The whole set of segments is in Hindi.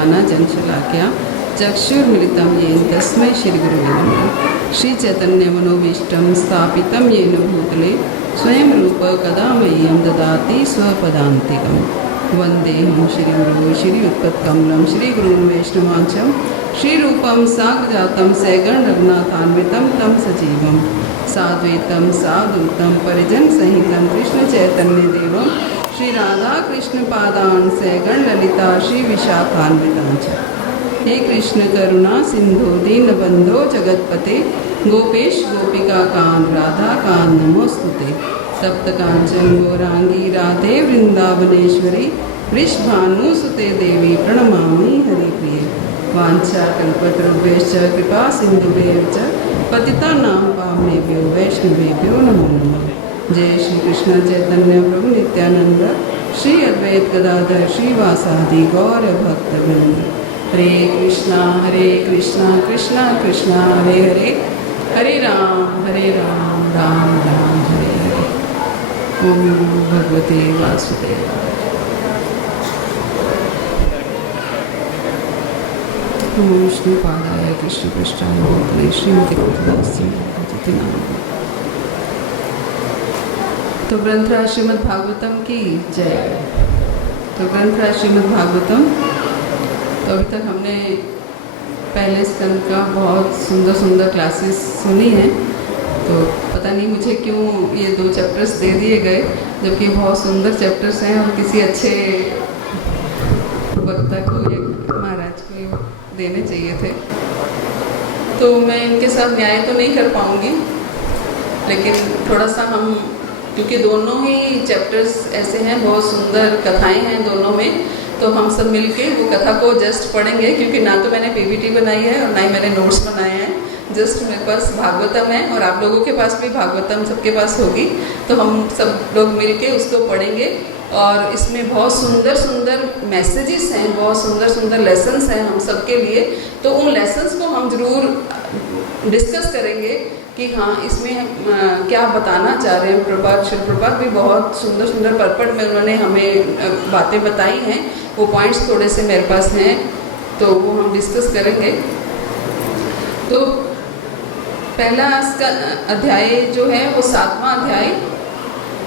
ज्ञानाञ्जनशलाकया चक्षुर्मिलितं येन तस्मै श्रीगुरुवे नमः। श्रीचैतन्यमनोभीष्टं स्थापितं येन भूतले स्वयं रूप कदा मह्यं ददाति स्वपदान्तिकम्। वन्देऽहं श्रीगुरुं श्रीयुत्पत्कमलं श्रीगुरुं वैष्णवांशं श्रीरूपं साग्रजातं सैगणरघुनाथान्वितं तं सजीवं साद्वैतं सावधूतं परिजनसहितं कृष्णचैतन्यदेवं श्रीराधाकृष्णपादान् सैगणललिता श्रीविशाखान्वितां च। हे कृष्ण करुणा सिंधु दीनबंधो जगतपते गोपेश गोपिकाकांत राधाकांत नमोस्तुते। तप्त कांचन गौरांगी राधे वृंदावनेश्वरी वृषभानुसुते देवी प्रणमामि हरिप्रिये। वाञ्छाकल्पतरुभ्यश्च कृपा सिन्धुभ्यश्च च पतितानां पावनेभ्यो वैष्णवेभ्यो नमो नमः। जय श्री कृष्ण चैतन्य प्रभु नित्यानंद श्री अद्वैत गदाधर श्रीवासादि गौर भक्तवृंद। हरे कृष्णा कृष्णा कृष्णा हरे हरे, हरे राम राम राम हरे हरे। ओम नमो भगवते वासुदेवाय। नमो विष्णुपादाय कृष्णपृष्ठाय भूतले श्रीमती भक्तिवेदांत नाम। तो ग्रंथराज श्रीमद् भागवतम की जय। तो ग्रंथराज श्रीमद् भागवतम, तो अभी तक हमने पहले स्कंद का बहुत सुंदर सुंदर क्लासेस सुनी हैं। तो पता नहीं मुझे क्यों ये 2 चैप्टर्स दे दिए गए, जबकि बहुत सुंदर चैप्टर्स हैं और किसी अच्छे वक्ता को या महाराज को देने चाहिए थे। तो मैं इनके साथ न्याय तो नहीं कर पाऊँगी, लेकिन थोड़ा सा हम, क्योंकि दोनों ही चैप्टर्स ऐसे हैं, बहुत सुंदर कथाएं हैं दोनों में, तो हम सब मिलके वो कथा को जस्ट पढ़ेंगे। क्योंकि ना तो मैंने पीपीटी बनाई है और ना ही मैंने नोट्स बनाए हैं, जस्ट मेरे पास भागवतम है और आप लोगों के पास भी भागवतम सबके पास होगी। तो हम सब लोग मिलके उसको पढ़ेंगे और इसमें बहुत सुंदर सुंदर मैसेजेस हैं, बहुत सुंदर सुंदर लेसन्स हैं हम सब के लिए। तो उन लेसन्स को हम ज़रूर डिस्कस करेंगे कि हाँ इसमें क्या बताना चाह रहे हैं। शिल प्रभात भी बहुत सुंदर सुंदर पर्पट में उन्होंने हमें बातें बताई हैं। वो पॉइंट्स थोड़े से मेरे पास हैं, तो वो हम डिस्कस करेंगे। तो पहला इसका अध्याय जो है वो 7वां अध्याय,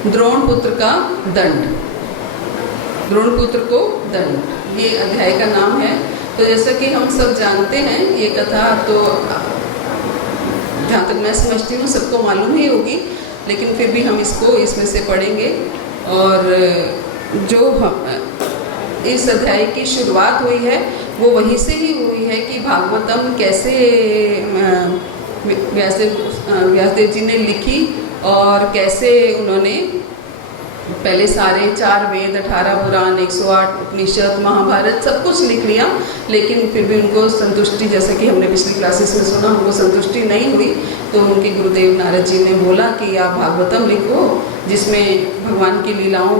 द्रोण पुत्र का दंड। द्रोण पुत्र को दंड, ये अध्याय का नाम है। तो जैसा कि हम सब जानते हैं ये कथा, तो जहाँ तक मैं समझती हूँ सबको मालूम ही होगी, लेकिन फिर भी हम इसको इसमें से पढ़ेंगे। और जो इस अध्याय की शुरुआत हुई है वो वहीं से ही हुई है कि भागवतम कैसे व्यासदेव जी ने लिखी और कैसे उन्होंने पहले सारे 4 वेद, 18 पुराण, 108 उपनिषद, महाभारत सब कुछ लिख लिया, लेकिन फिर भी उनको संतुष्टि, जैसे कि हमने पिछली क्लासेस में सुना, उनको संतुष्टि नहीं हुई। तो उनके गुरुदेव नारद जी ने बोला कि आप भागवतम लिखो जिसमें भगवान की लीलाओं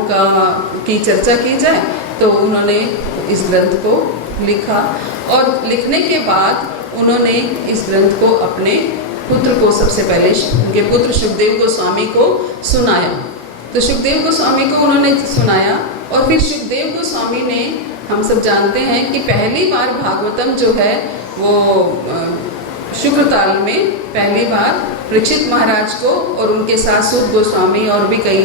की चर्चा की जाए। तो उन्होंने इस ग्रंथ को लिखा और लिखने के बाद उन्होंने इस ग्रंथ को अपने पुत्र को, सबसे पहले उनके पुत्र सुखदेव गोस्वामी को सुनाया। तो सुखदेव गोस्वामी को उन्होंने सुनाया और फिर सुखदेव गोस्वामी ने, हम सब जानते हैं कि पहली बार भागवतम जो है वो शुक्रताल में पहली बार परीक्षित महाराज को और उनके साथ सूत गोस्वामी और भी कई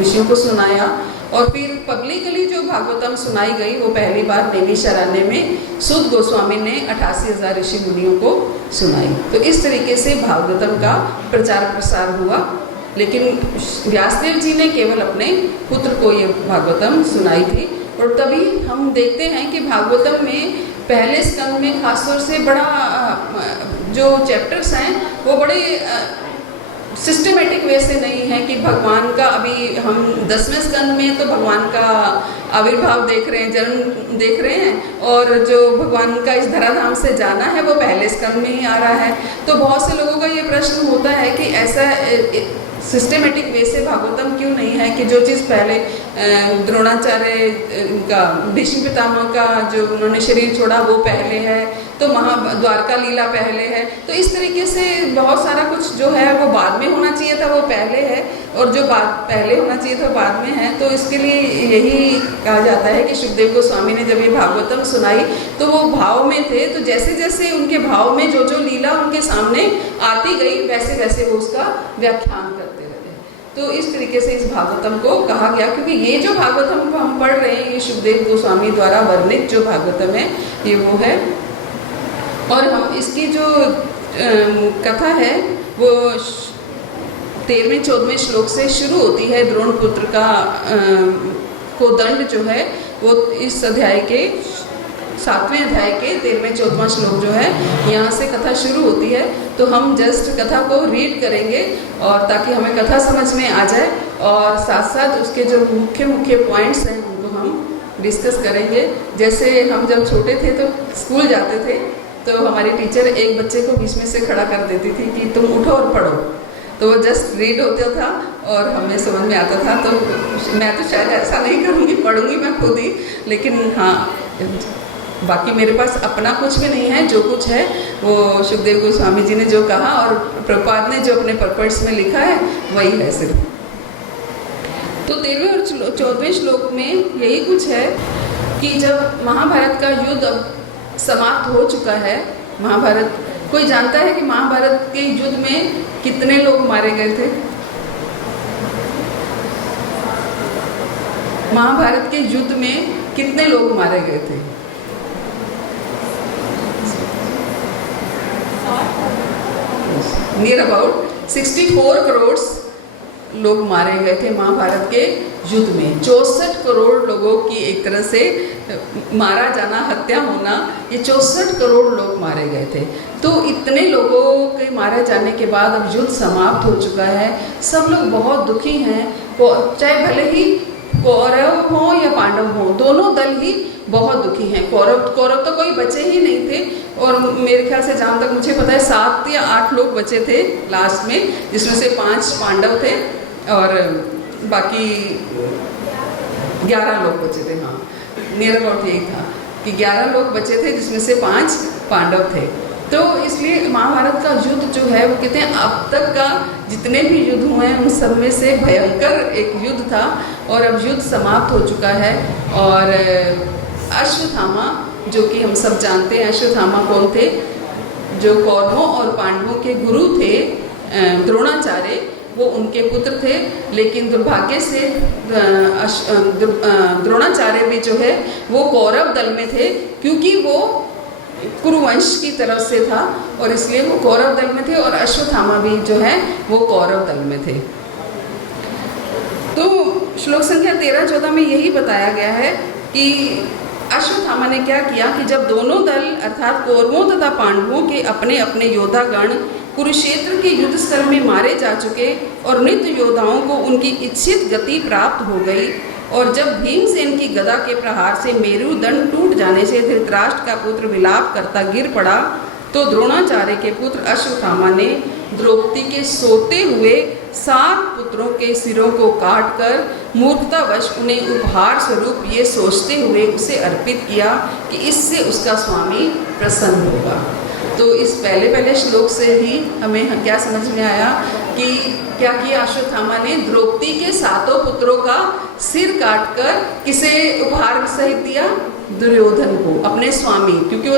ऋषियों को सुनाया। और फिर पब्लिकली जो भागवतम सुनाई गई वो पहली बार नैमिषारण्य में सूत गोस्वामी ने 88,000 ऋषि मुनियों को सुनाई। तो इस तरीके से भागवतम का प्रचार प्रसार हुआ। लेकिन व्यासदेव जी ने केवल अपने पुत्र को ये भागवतम सुनाई थी। और तभी हम देखते हैं कि भागवतम में पहले स्कंद में खासतौर से बड़ा जो चैप्टर्स हैं वो बड़े सिस्टमेटिक वे से नहीं है कि भगवान का, अभी हम 10वें स्कंद में तो भगवान का आविर्भाव देख रहे हैं, जन्म देख रहे हैं, और जो भगवान का इस धराधाम से जाना है वो पहले स्कंद में ही आ रहा है। तो बहुत से लोगों का ये प्रश्न होता है कि ऐसा सिस्टमेटिक वे से भागवतम क्यों नहीं है कि जो चीज़ पहले द्रोणाचार्य का, भीष्म पितामह का जो उन्होंने शरीर छोड़ा वो पहले है, तो द्वारका लीला पहले है। तो इस तरीके से बहुत सारा कुछ जो है वो बाद में होना चाहिए था, वो पहले है। और जो बात पहले होना चाहिए था बाद में है। तो इसके लिए यही कहा जाता है कि सुखदेव गोस्वामी ने जब ये भागवतम सुनाई तो वो भाव में थे, तो जैसे जैसे उनके भाव में जो जो लीला उनके सामने आती गई वैसे वैसे वो उसका व्याख्यान करते रहे। तो इस तरीके से इस भागवतम को कहा गया, क्योंकि ये जो भागवतम हम पढ़ रहे हैं ये सुखदेव गोस्वामी द्वारा वर्णित जो भागवतम है ये वो है। और हम इसकी जो कथा है वो 13वें-14वें श्लोक से शुरू होती है। द्रोण पुत्र का को दंड जो है वो इस अध्याय के 7वें अध्याय के 13वें-14वां श्लोक जो है यहाँ से कथा शुरू होती है। तो हम जस्ट कथा को रीड करेंगे और ताकि हमें कथा समझ में आ जाए, और साथ साथ उसके जो मुख्य मुख्य पॉइंट्स हैं उनको हम डिस्कस करेंगे। जैसे हम जब छोटे थे तो स्कूल जाते थे तो हमारी टीचर एक बच्चे को बीच में से खड़ा कर देती थी कि तुम उठो और पढ़ो, तो वो जस्ट रीड होता था और हमें समझ में आता था। तो मैं तो शायद ऐसा नहीं करूँगी, पढ़ूंगी मैं खुद ही, लेकिन हाँ बाकी मेरे पास अपना कुछ भी नहीं है, जो कुछ है वो सुखदेव गोस्वामी जी ने जो कहा और प्रभुपाद ने जो अपने पर्पस में लिखा है वही है सिर्फ। तो 13वें और 14वें श्लोक में यही कुछ है कि जब महाभारत का युद्ध अब समाप्त हो चुका है, महाभारत, कोई जानता है कि महाभारत के युद्ध में कितने लोग मारे गए थे? महाभारत के युद्ध में कितने लोग मारे गए थे? नियर अबाउट 64 करोड़ लोग मारे गए थे महाभारत के युद्ध में। 64 करोड़ लोगों की एक तरह से मारा जाना, हत्या होना, ये 64 करोड़ लोग मारे गए थे। तो इतने लोगों के मारे जाने के बाद अब युद्ध समाप्त हो चुका है, सब लोग बहुत दुखी हैं, चाहे भले ही कौरव हो या पांडव हो, दोनों दल ही बहुत दुखी हैं। कौरव तो कोई बचे ही नहीं थे, और मेरे ख्याल से जहाँ तक मुझे पता है 7 या 8 लोग बचे थे लास्ट में, जिसमें से 5 पांडव थे और बाकी 11 लोग बचे थे। हाँ, नियर अबाउट यही था कि 11 लोग बचे थे जिसमें से 5 पांडव थे। तो इसलिए महाभारत का युद्ध जो है वो कहते हैं अब तक का जितने भी युद्ध हुए हैं उन सब में से भयंकर एक युद्ध था, और अब युद्ध समाप्त हो चुका है। और अश्वत्थामा, जो कि हम सब जानते हैं अश्वत्थामा कौन थे, जो कौरवों और पांडवों के गुरु थे द्रोणाचार्य, वो उनके पुत्र थे। लेकिन दुर्भाग्य से द्रोणाचार्य भी जो है वो कौरव दल में थे, क्योंकि वो कुरुवंश की तरफ से था और इसलिए वो कौरव दल में थे, और अश्वत्थामा भी जो है वो कौरव दल में थे। तो श्लोक संख्या 13-14 में यही बताया गया है कि अश्वत्थामा ने क्या किया कि जब दोनों दल अर्थात कौरवों तथा पांडवों के अपने अपने योद्धागण कुरुक्षेत्र के युद्ध स्थल में मारे जा चुके और मृत योद्धाओं को उनकी इच्छित गति प्राप्त हो गई, और जब भीमसेन की गदा के प्रहार से मेरुदंड टूट जाने से धृतराष्ट्र का पुत्र विलाप करता गिर पड़ा, तो द्रोणाचार्य के पुत्र अश्वत्थामा ने द्रौपदी के सोते हुए 7 पुत्रों के सिरों को काटकर मूर्खतावश उन्हें उपहार स्वरूप ये सोचते हुए उसे अर्पित किया कि इससे उसका स्वामी प्रसन्न होगा। तो इस पहले श्लोक से ही हमें क्या समझ में आया कि क्या किया अश्वत्थामा ने? द्रौपदी के 7 पुत्रों का सिर काटकर किसे उपहार सहित दिया? दुर्योधन को, अपने स्वामी, क्योंकि वो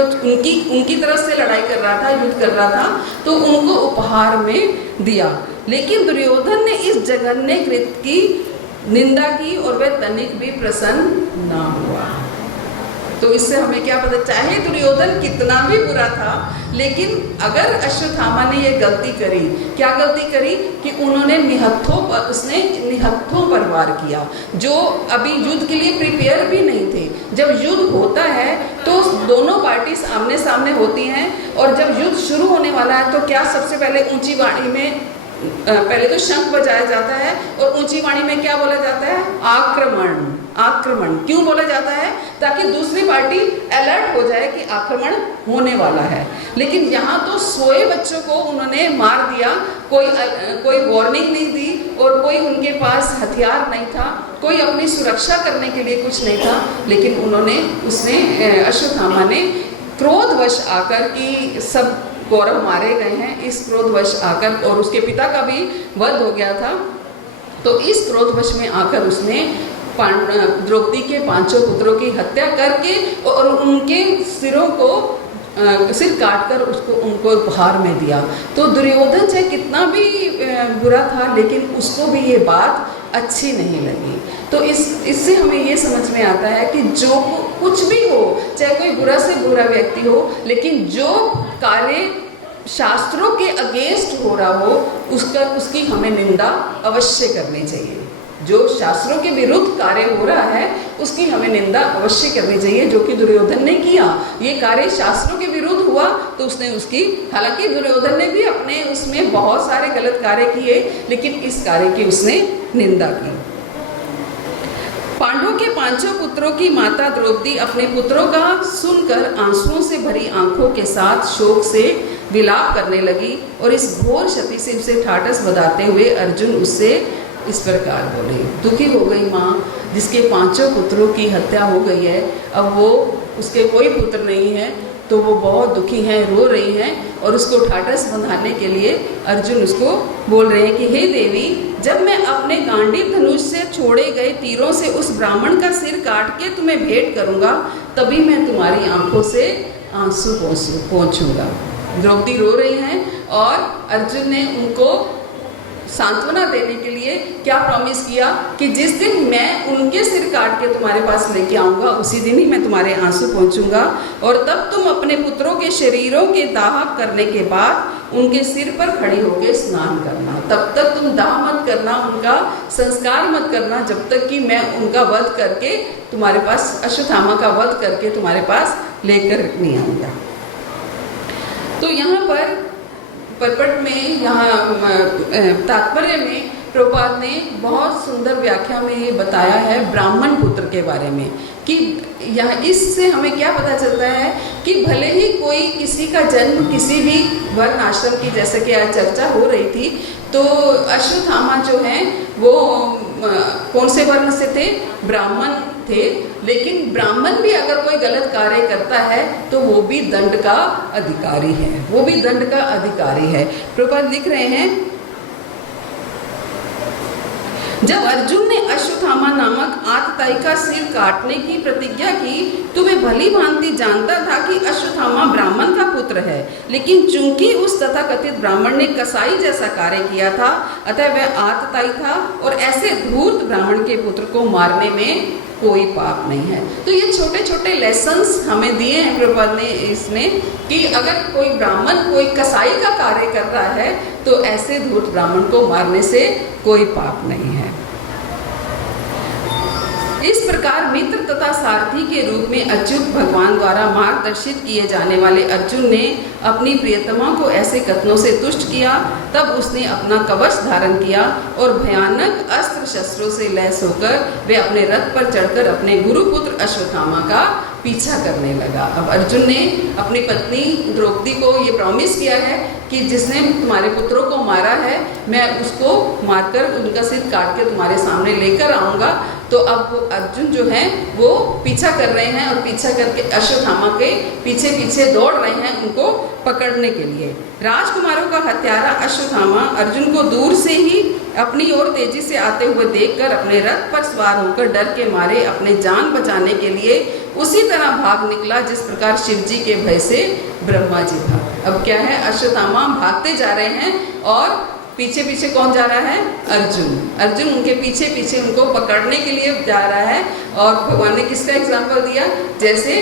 उनकी तरफ से लड़ाई कर रहा था, युद्ध कर रहा था, तो उनको उपहार में दिया। लेकिन दुर्योधन ने इस जघन्य कृत्य की निंदा की और वह तनिक भी प्रसन्न ना हुआ। तो इससे हमें क्या पता, चाहे दुर्योधन कितना भी बुरा था, लेकिन अगर अश्वत्थामा ने ये गलती करी, क्या गलती करी कि उसने निहत्थों पर वार किया, जो अभी युद्ध के लिए प्रिपेयर भी नहीं थे। जब युद्ध होता है तो दोनों पार्टी आमने सामने होती हैं, और जब युद्ध शुरू होने वाला है तो क्या सबसे पहले ऊंची वाणी में पहले तो शंख बजाया जाता है, और ऊंची वाणी में क्या बोला जाता है? आक्रमण। आक्रमण क्यों बोला जाता है? ताकि दूसरी पार्टी अलर्ट हो जाए कि आक्रमण होने वाला है। लेकिन यहाँ तो सोए बच्चों को उन्होंने मार दिया, कोई वार्निंग नहीं दी, और कोई उनके पास हथियार नहीं था, कोई अपनी सुरक्षा करने के लिए कुछ नहीं था। लेकिन अश्वत्थामा ने क्रोधवश आकर कि सब कौरव मारे गए हैं, इस क्रोधवश आकर, और उसके पिता का भी वध हो गया था, तो इस क्रोधवश में आकर उसने द्रौपदी के 5 पुत्रों की हत्या करके और उनके सिरों को सिर काटकर उनको उपहार में दिया। तो दुर्योधन चाहे कितना भी बुरा था, लेकिन उसको भी ये बात अच्छी नहीं लगी। तो इससे हमें ये समझ में आता है कि जो कुछ भी हो, चाहे कोई बुरा से बुरा व्यक्ति हो, लेकिन जो कार्य शास्त्रों के अगेंस्ट हो रहा हो उसकी हमें निंदा अवश्य करनी चाहिए। जो शास्त्रों के विरुद्ध कार्य हो रहा है उसकी हमें निंदा अवश्य करनी चाहिए, जो कि दुर्योधन ने किया। ये कार्य शास्त्रों के विरुद्ध हुआ तो उसने उसकी, हालांकि दुर्योधन ने भी अपने उसमें बहुत सारे गलत कार्य किए, लेकिन इस कार्य की उसने निंदा की। पांडवों के 5 पुत्रों की माता द्रौपदी अपने पुत्रों का सुनकर आंसुओं से भरी आंखों के साथ शोक से विलाप करने लगी और इस घोर क्षति से उसे ठाठस बधाते हुए अर्जुन उससे इस प्रकार बोले। दुखी हो गई माँ, जिसके 5 पुत्रों की हत्या हो गई है, अब वो उसके कोई पुत्र नहीं है, तो वो बहुत दुखी हैं, रो रही हैं और उसको ठाठस बंधाने के लिए अर्जुन उसको बोल रहे हैं कि हे देवी, जब मैं अपने गांडीव धनुष से छोड़े गए तीरों से उस ब्राह्मण का सिर काट के तुम्हें भेंट करूंगा, तभी मैं तुम्हारी आंखों से आंसू पोंछूंगा। द्रौपदी रो रही हैं और अर्जुन ने उनको सांत्वना देने के लिए क्या प्रॉमिस किया कि जिस दिन मैं उनके सिर काट के तुम्हारे पास लेके आऊँगा, उसी दिन ही मैं तुम्हारे आंसू पहुँचूंगा और तब तुम अपने पुत्रों के शरीरों के दाह करने के बाद उनके सिर पर खड़ी होकर स्नान करना। तब तक तुम दाह मत करना, उनका संस्कार मत करना, जब तक कि मैं उनका वध करके तुम्हारे पास, अश्वत्थामा का वध करके तुम्हारे पास लेकर नहीं आऊँगा। तो यहाँ पर परपट में, यहाँ तात्पर्य में प्रभुपाद ने बहुत सुंदर व्याख्या में ये बताया है ब्राह्मण पुत्र के बारे में कि यह, इससे हमें क्या पता चलता है कि भले ही कोई किसी का जन्म किसी भी वर्ण आश्रम की, जैसे कि आज चर्चा हो रही थी, तो अश्वत्थामा जो हैं वो कौन से वर्ण से थे? ब्राह्मण थे। लेकिन ब्राह्मण भी अगर कोई गलत कार्य करता है तो वो भी दंड का अधिकारी है, वो भी दंड का अधिकारी है। प्रभुपाद लिख रहे हैं, जब अर्जुन ने अश्वत्थामा नामक आतताई का सिर काटने की प्रतिज्ञा की तो वे भली भांति जानता था कि अश्वत्थामा ब्राह्मण का पुत्र है, लेकिन चूंकि उस तथाकथित ब्राह्मण ने कसाई जैसा कार्य किया था, अतः वह आतताई था और ऐसे धूर्त ब्राह्मण के पुत्र को मारने में कोई पाप नहीं है। तो ये छोटे छोटे लेसन्स हमें दिए हैं प्रभुपाद ने इसमें कि अगर कोई ब्राह्मण कोई कसाई का कार्य कर रहा है तो ऐसे धूर्त ब्राह्मण को मारने से कोई पाप नहीं है। इस प्रकार मित्र तथा सारथी के रूप में अच्युत भगवान द्वारा मार्गदर्शित किए जाने वाले अर्जुन ने अपनी प्रियतमा को ऐसे कथनों से तुष्ट किया। तब उसने अपना कवच धारण किया और भयानक अस्त्र शस्त्रों से लैस होकर वे अपने रथ पर चढ़कर अपने गुरुपुत्र अश्वत्थामा का पीछा करने लगा। अब अर्जुन ने अपनी पत्नी द्रौपदी को ये प्रॉमिस किया है कि जिसने तुम्हारे पुत्रों को मारा है मैं उसको मारकर उनका सिर काट के तुम्हारे सामने लेकर आऊँगा। तो अब अर्जुन जो है वो पीछा कर रहे हैं और पीछा करके अश्वत्थामा के पीछे पीछे दौड़ रहे हैं उनको पकड़ने के लिए। राजकुमारों का हत्यारा अश्वत्थामा अर्जुन को दूर से ही अपनी ओर तेजी से आते हुए देखकर अपने रथ पर सवार होकर डर के मारे अपने जान बचाने के लिए उसी तरह भाग निकला जिस प्रकार शिवजी के भय से ब्रह्मा जी भागे। अब क्या है, अश्वत्थामा भागते जा रहे हैं और पीछे पीछे कौन जा रहा है? अर्जुन उनके पीछे पीछे उनको पकड़ने के लिए जा रहा है। और भगवान ने किसका एग्जाम्पल दिया? जैसे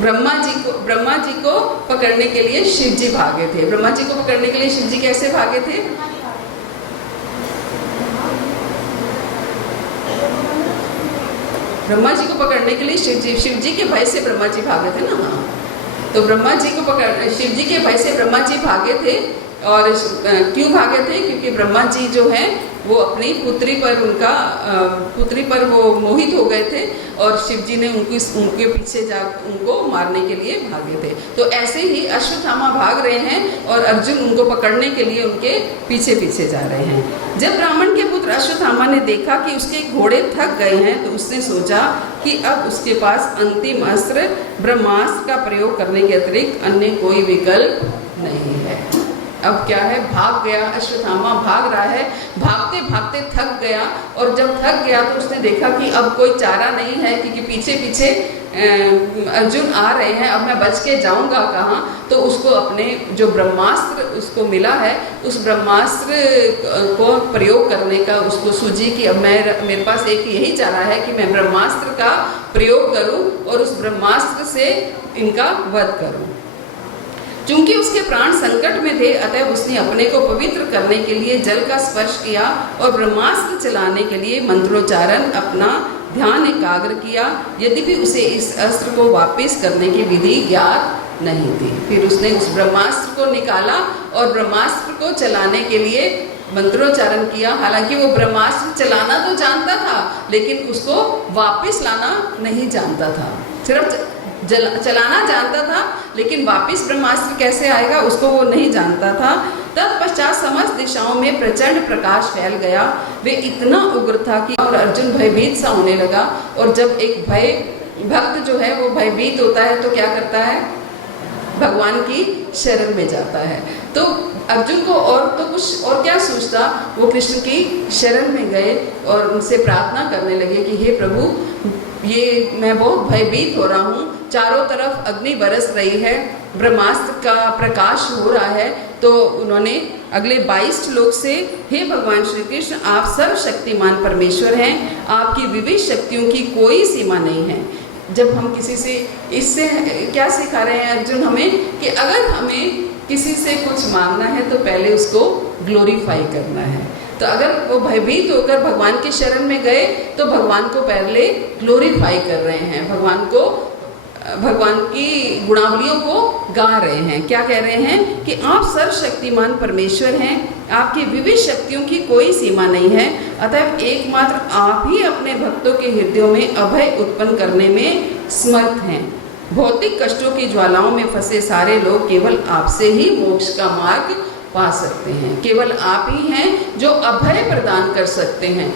ब्रह्मा जी को पकड़ने के लिए शिव जी भागे थे। ब्रह्मा जी को पकड़ने के लिए शिव जी कैसे भागे थे? ब्रह्मा जी को पकड़ने के लिए शिव जी के भय से ब्रह्मा जी भागे थे ना। तो ब्रह्मा जी को शिव जी के भय से ब्रह्मा जी भागे थे। और क्यों भागे थे? क्योंकि ब्रह्मा जी जो है वो अपनी पुत्री पर वो मोहित हो गए थे और शिव जी ने उनके पीछे जा उनको मारने के लिए भागे थे। तो ऐसे ही अश्वत्थामा भाग रहे हैं और अर्जुन उनको पकड़ने के लिए उनके पीछे पीछे जा रहे हैं। जब ब्राह्मण के पुत्र अश्वत्थामा ने देखा कि उसके घोड़े थक गए हैं तो उसने सोचा कि अब उसके पास अंतिम अस्त्र ब्रह्मास्त्र का प्रयोग करने के अतिरिक्त अन्य कोई विकल्प नहीं है। अब क्या है, भाग गया, अश्वत्थामा भाग रहा है, भागते भागते थक गया, और जब थक गया तो उसने देखा कि अब कोई चारा नहीं है, क्योंकि पीछे पीछे अर्जुन आ रहे हैं, अब मैं बच के जाऊंगा कहाँ। तो उसको अपने जो ब्रह्मास्त्र उसको मिला है, उस ब्रह्मास्त्र को प्रयोग करने का उसको सूझी कि अब मेरे पास एक यही चारा है कि मैं ब्रह्मास्त्र का प्रयोग करूं और उस ब्रह्मास्त्र से इनका वध करूं। चूंकि उसके प्राण संकट में थे, अतः उसने अपने को पवित्र करने के लिए जल का स्पर्श किया और ब्रह्मास्त्र चलाने के लिए मंत्रोच्चारण अपना ध्यान एकाग्र किया, यद्यपि उसे इस अस्त्र को वापस करने की विधि ज्ञात नहीं थी। फिर उसने उस ब्रह्मास्त्र को निकाला और ब्रह्मास्त्र को चलाने के लिए मंत्रोच्चारण किया। हालांकि वो ब्रह्मास्त्र चलाना तो जानता था, लेकिन उसको वापस लाना नहीं जानता था। सिर्फ चलाना जानता था, लेकिन वापस ब्रह्मास्त्र कैसे आएगा उसको वो नहीं जानता था। तत्पश्चात समस्त दिशाओं में प्रचंड प्रकाश फैल गया। वे इतना उग्र था कि और अर्जुन भयभीत सा होने लगा। और जब एक भक्त जो है वो भयभीत होता है तो क्या करता है, भगवान की शरण में जाता है। तो अर्जुन को और तो कुछ और क्या सोचता, वो कृष्ण की शरण में गए और उनसे प्रार्थना करने लगे कि हे प्रभु, ये मैं बहुत भयभीत हो रहा हूँ, चारों तरफ अग्नि बरस रही है, ब्रह्मास्त्र का प्रकाश हो रहा है। तो उन्होंने अगले 22 श्लोक से, हे भगवान श्री कृष्ण, आप सर्वशक्तिमान परमेश्वर हैं, आपकी विविध शक्तियों की कोई सीमा नहीं है। जब हम किसी से, इससे क्या सिखा रहे हैं अर्जुन हमें, कि अगर हमें किसी से कुछ मांगना है तो पहले उसको ग्लोरीफाई करना है। तो अगर वो भयभीत होकर भगवान की शरण में गए तो भगवान को पहले ग्लोरीफाई कर रहे हैं, भगवान की गुणावलियों को गा रहे हैं। क्या कह रहे हैं कि आप सर्वशक्तिमान परमेश्वर हैं, आपकी विविध शक्तियों की कोई सीमा नहीं है, अतः एकमात्र आप ही अपने भक्तों के हृदयों में अभय उत्पन्न करने में समर्थ हैं। भौतिक कष्टों की ज्वालाओं में फंसे सारे लोग केवल आपसे ही मोक्ष का मार्ग पा सकते हैं। केवल आप ही हैं जो अभय प्रदान कर सकते हैं,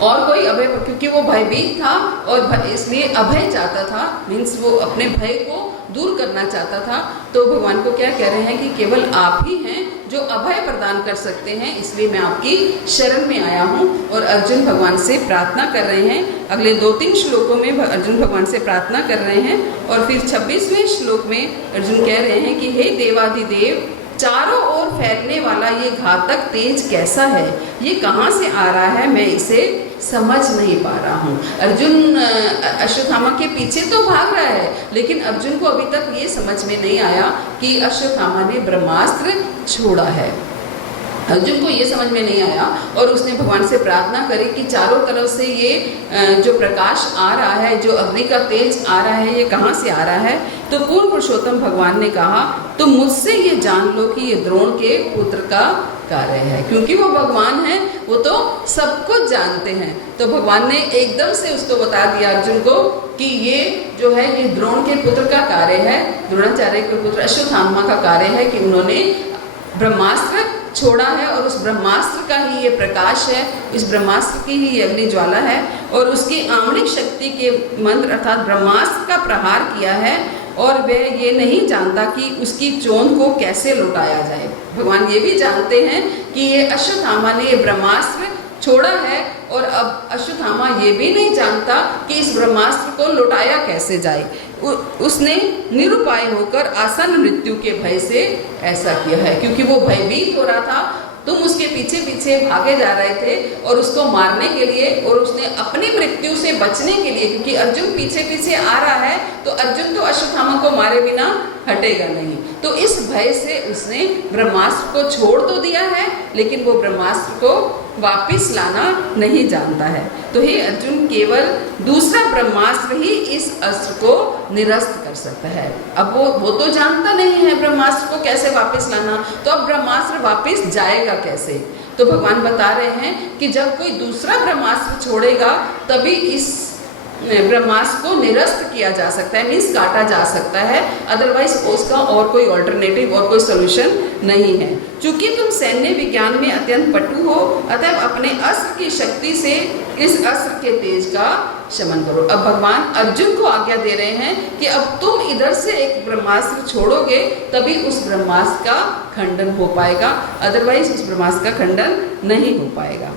और कोई अभय, क्योंकि वो भयभीत था और इसलिए अभय चाहता था, मीन्स वो अपने भय को दूर करना चाहता था। तो भगवान को क्या कह रहे हैं कि केवल आप ही हैं जो अभय प्रदान कर सकते हैं, इसलिए मैं आपकी शरण में आया हूँ। और अर्जुन भगवान से प्रार्थना कर रहे हैं। अगले 2-3 श्लोकों में अर्जुन भगवान से प्रार्थना कर रहे हैं, और फिर 26वें श्लोक में अर्जुन कह रहे हैं कि हे देवाधिदेव, चारों ओर फैलने वाला ये घातक तेज कैसा है, ये कहाँ से आ रहा है, मैं इसे समझ नहीं पा रहा हूँ। अर्जुन अश्वत्थामा के पीछे तो भाग रहा है, लेकिन अर्जुन को अभी तक ये समझ में नहीं आया कि अश्वत्थामा ने ब्रह्मास्त्र छोड़ा है। अर्जुन को ये समझ में नहीं आया, और उसने भगवान से प्रार्थना करी कि चारों तरफ से ये जो प्रकाश आ रहा है, जो अग्नि का तेज आ रहा है, ये कहाँ से आ रहा है। तो पूर्ण पुरुषोत्तम भगवान ने कहा, तो मुझसे ये जान लो कि ये द्रोण के पुत्र का कार्य है। क्योंकि वो भगवान है, वो तो सब कुछ जानते हैं। तो भगवान ने एकदम से उसको बता दिया अर्जुन को कि ये जो है ये द्रोण के पुत्र का कार्य है, द्रोणाचार्य के पुत्र अश्वत्थामा का कार्य है कि उन्होंने ब्रह्मास्त्र छोड़ा है, और उस ब्रह्मास्त्र का ही ये प्रकाश है, इस ब्रह्मास्त्र की ही ये अग्नि ज्वाला है, और उसकी आमणिक शक्ति के मंत्र अर्थात ब्रह्मास्त्र का प्रहार किया है, और वह ये नहीं जानता कि उसकी चोंद को कैसे लौटाया जाए। भगवान ये भी जानते हैं कि ये अश्वत्थामा ने ये ब्रह्मास्त्र छोड़ा है, और अब अश्वत्थामा ये भी नहीं जानता कि इस ब्रह्मास्त्र को लौटाया कैसे जाए। उसने निरुपाय होकर आसन मृत्यु के भय से ऐसा किया है, क्योंकि वो भयभीत हो रहा था। तुम उसके पीछे पीछे भागे जा रहे थे और उसको मारने के लिए, और उसने अपनी मृत्यु से बचने के लिए, क्योंकि अर्जुन पीछे पीछे आ रहा है, तो अर्जुन तो अश्वत्थामा को मारे बिना हटेगा नहीं। तो इस भय से उसने ब्रह्मास्त्र को छोड़ तो दिया है, लेकिन वो ब्रह्मास्त्र को वापिस लाना नहीं जानता है। तो हे अर्जुन, केवल दूसरा ब्रह्मास्त्र ही इस अस्त्र को निरस्त कर सकता है। अब वो तो जानता नहीं है ब्रह्मास्त्र को कैसे वापस लाना, तो अब ब्रह्मास्त्र वापस जाएगा कैसे। तो भगवान बता रहे हैं कि जब कोई दूसरा ब्रह्मास्त्र छोड़ेगा तभी इस ब्रह्मास्त्र को निरस्त किया जा सकता है, मीन्स काटा जा सकता है, अदरवाइज उसका और कोई ऑल्टरनेटिव और कोई सोल्यूशन नहीं है। चूंकि तुम सैन्य विज्ञान में अत्यंत पटु हो, अतः अपने अस्त्र की शक्ति से इस अस्त्र के तेज का शमन करो। अब भगवान अर्जुन को आज्ञा दे रहे हैं कि अब तुम इधर से एक ब्रह्मास्त्र छोड़ोगे तभी उस ब्रह्मास्त्र का खंडन हो पाएगा, अदरवाइज उस ब्रह्मास्त्र का खंडन नहीं हो पाएगा।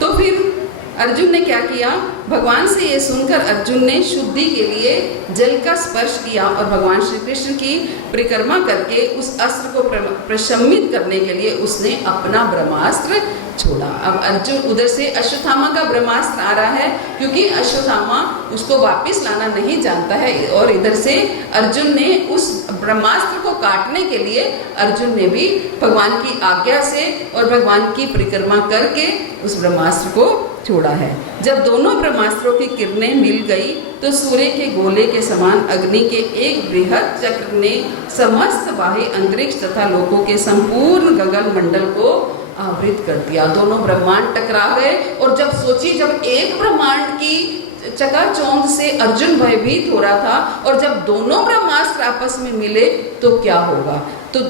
तो फिर अर्जुन ने क्या किया, भगवान से ये सुनकर अर्जुन ने शुद्धि के लिए जल का स्पर्श किया और भगवान श्री कृष्ण की परिक्रमा करके उस अस्त्र को प्रशमित करने के लिए उसने अपना ब्रह्मास्त्र छोड़ा। अब अर्जुन उधर से अश्वत्थामा का ब्रह्मास्त्र आ रहा है, क्योंकि अश्वत्थामा उसको वापस लाना नहीं जानता है, और इधर से अर्जुन ने उस ब्रह्मास्त्र को काटने के लिए अर्जुन ने भी भगवान की आज्ञा से और भगवान की परिक्रमा करके उस ब्रह्मास्त्र को छोड़ा है। जब दोनों ब्रह्मास्त्रों की किरणें मिल गई तो सूर्य के गोले के समान अग्नि के एक बृहद चक्र ने समस्त बाह्य अंतरिक्ष तथा लोकों के संपूर्ण गगन मंडल को आवृत कर दिया। दोनों ब्रह्मांड टकरा गए, और जब सोची, जब एक ब्रह्मांड की चकाचौंध से अर्जुन भयभीत हो रहा था, और जब दोनों ब्रह्मास्त्र आपस में मिले तो क्या होगा। तो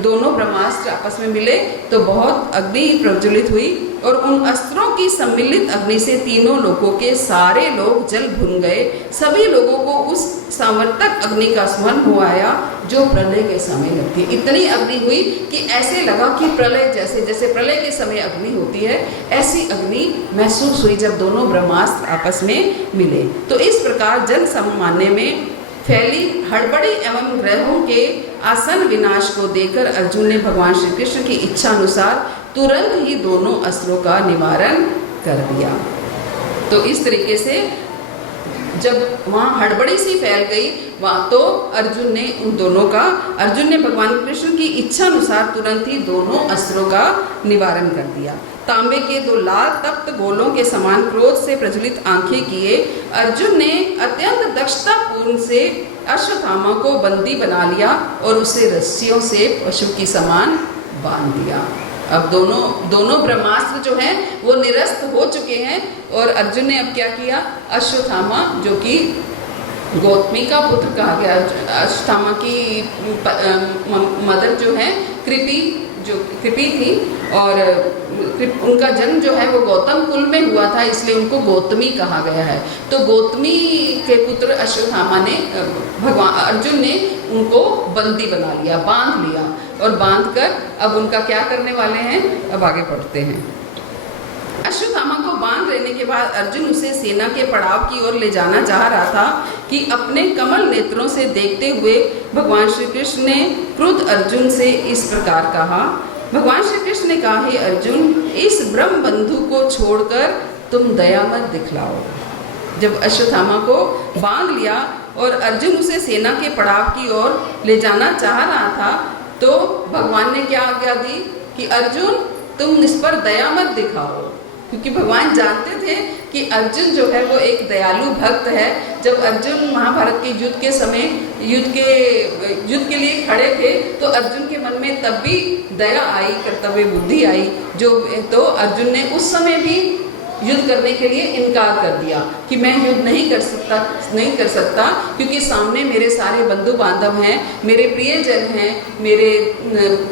दोनों ब्रह्मास्त्र आपस में मिले तो बहुत अग्नि प्रज्वलित हुई, और उन अस्त्रों की सम्मिलित अग्नि से तीनों लोकों के सारे लोग जल भुन गए। सभी लोगों को उस सामर्थक अग्नि का स्मरण हो आया जो प्रलय के समय लगती है। इतनी अग्नि हुई कि ऐसे लगा कि प्रलय जैसे प्रलय के समय अग्नि होती है, ऐसी अग्नि महसूस हुई जब दोनों ब्रह्मास्त्र आपस में मिले। तो इस प्रकार जन सामान्य में फैली हड़बड़ी एवं ग्रहों के आसन विनाश को देखकर अर्जुन ने भगवान श्री कृष्ण की इच्छा अनुसार तुरंत ही दोनों अस्त्रों का निवारण कर दिया। तो इस तरीके से जब वहाँ हड़बड़ी सी फैल गई वहाँ, तो अर्जुन ने भगवान कृष्ण की इच्छा अनुसार तुरंत ही दोनों अस्त्रों का निवारण कर दिया। तांबे के दो लाल तप्त गोलों के समान क्रोध से प्रज्वलित आंखें किए अर्जुन ने अत्यंत दक्षता पूर्ण से अश्वत्थामा को बंदी बना लिया और उसे रस्सियों से पशु की समान बांध दिया। अब दोनों ब्रह्मास्त्र जो हैं वो निरस्त हो चुके हैं, और अर्जुन ने अब क्या किया, अश्वत्थामा जो कि गौतमी का पुत्र कहा गया, अश्वत्थामा की मदर जो है कृपी थी, और उनका जन्म जो है वो गौतम कुल में हुआ था, इसलिए उनको गौतमी कहा गया है। तो गौतमी के पुत्र अश्वत्थामा ने अर्जुन ने उनको बंदी बना लिया, बांध लिया, और बांधकर अब उनका क्या करने वाले हैं, अब आगे पढ़ते हैं। अश्वत्थामा को बांध लेने के बाद अर्जुन उसे सेना के पड़ाव की ओर ले जाना चाह रहा था कि अपने कमल नेत्रों से देखते हुए भगवान श्री कृष्ण ने क्रुद्ध अर्जुन से इस प्रकार कहा। भगवान श्री कृष्ण ने कहा, हे अर्जुन, इस ब्रह्म बंधु को छोड़कर तुम दया मत दिखलाओ। जब अश्वत्थामा को बांध लिया और अर्जुन उसे सेना के पड़ाव की ओर ले जाना चाह रहा था, तो भगवान ने क्या आज्ञा दी कि अर्जुन तुम इस पर दया मत दिखाओ, क्योंकि भगवान जानते थे कि अर्जुन जो है वो एक दयालु भक्त है। जब अर्जुन महाभारत के युद्ध के समय युद्ध के लिए खड़े थे तो अर्जुन के मन में तब भी दया आई, कर्तव्य बुद्धि आई, तो अर्जुन ने उस समय भी युद्ध करने के लिए इनकार कर दिया कि मैं युद्ध नहीं कर सकता क्योंकि सामने मेरे सारे बंधु बांधव हैं, मेरे प्रियजन हैं, मेरे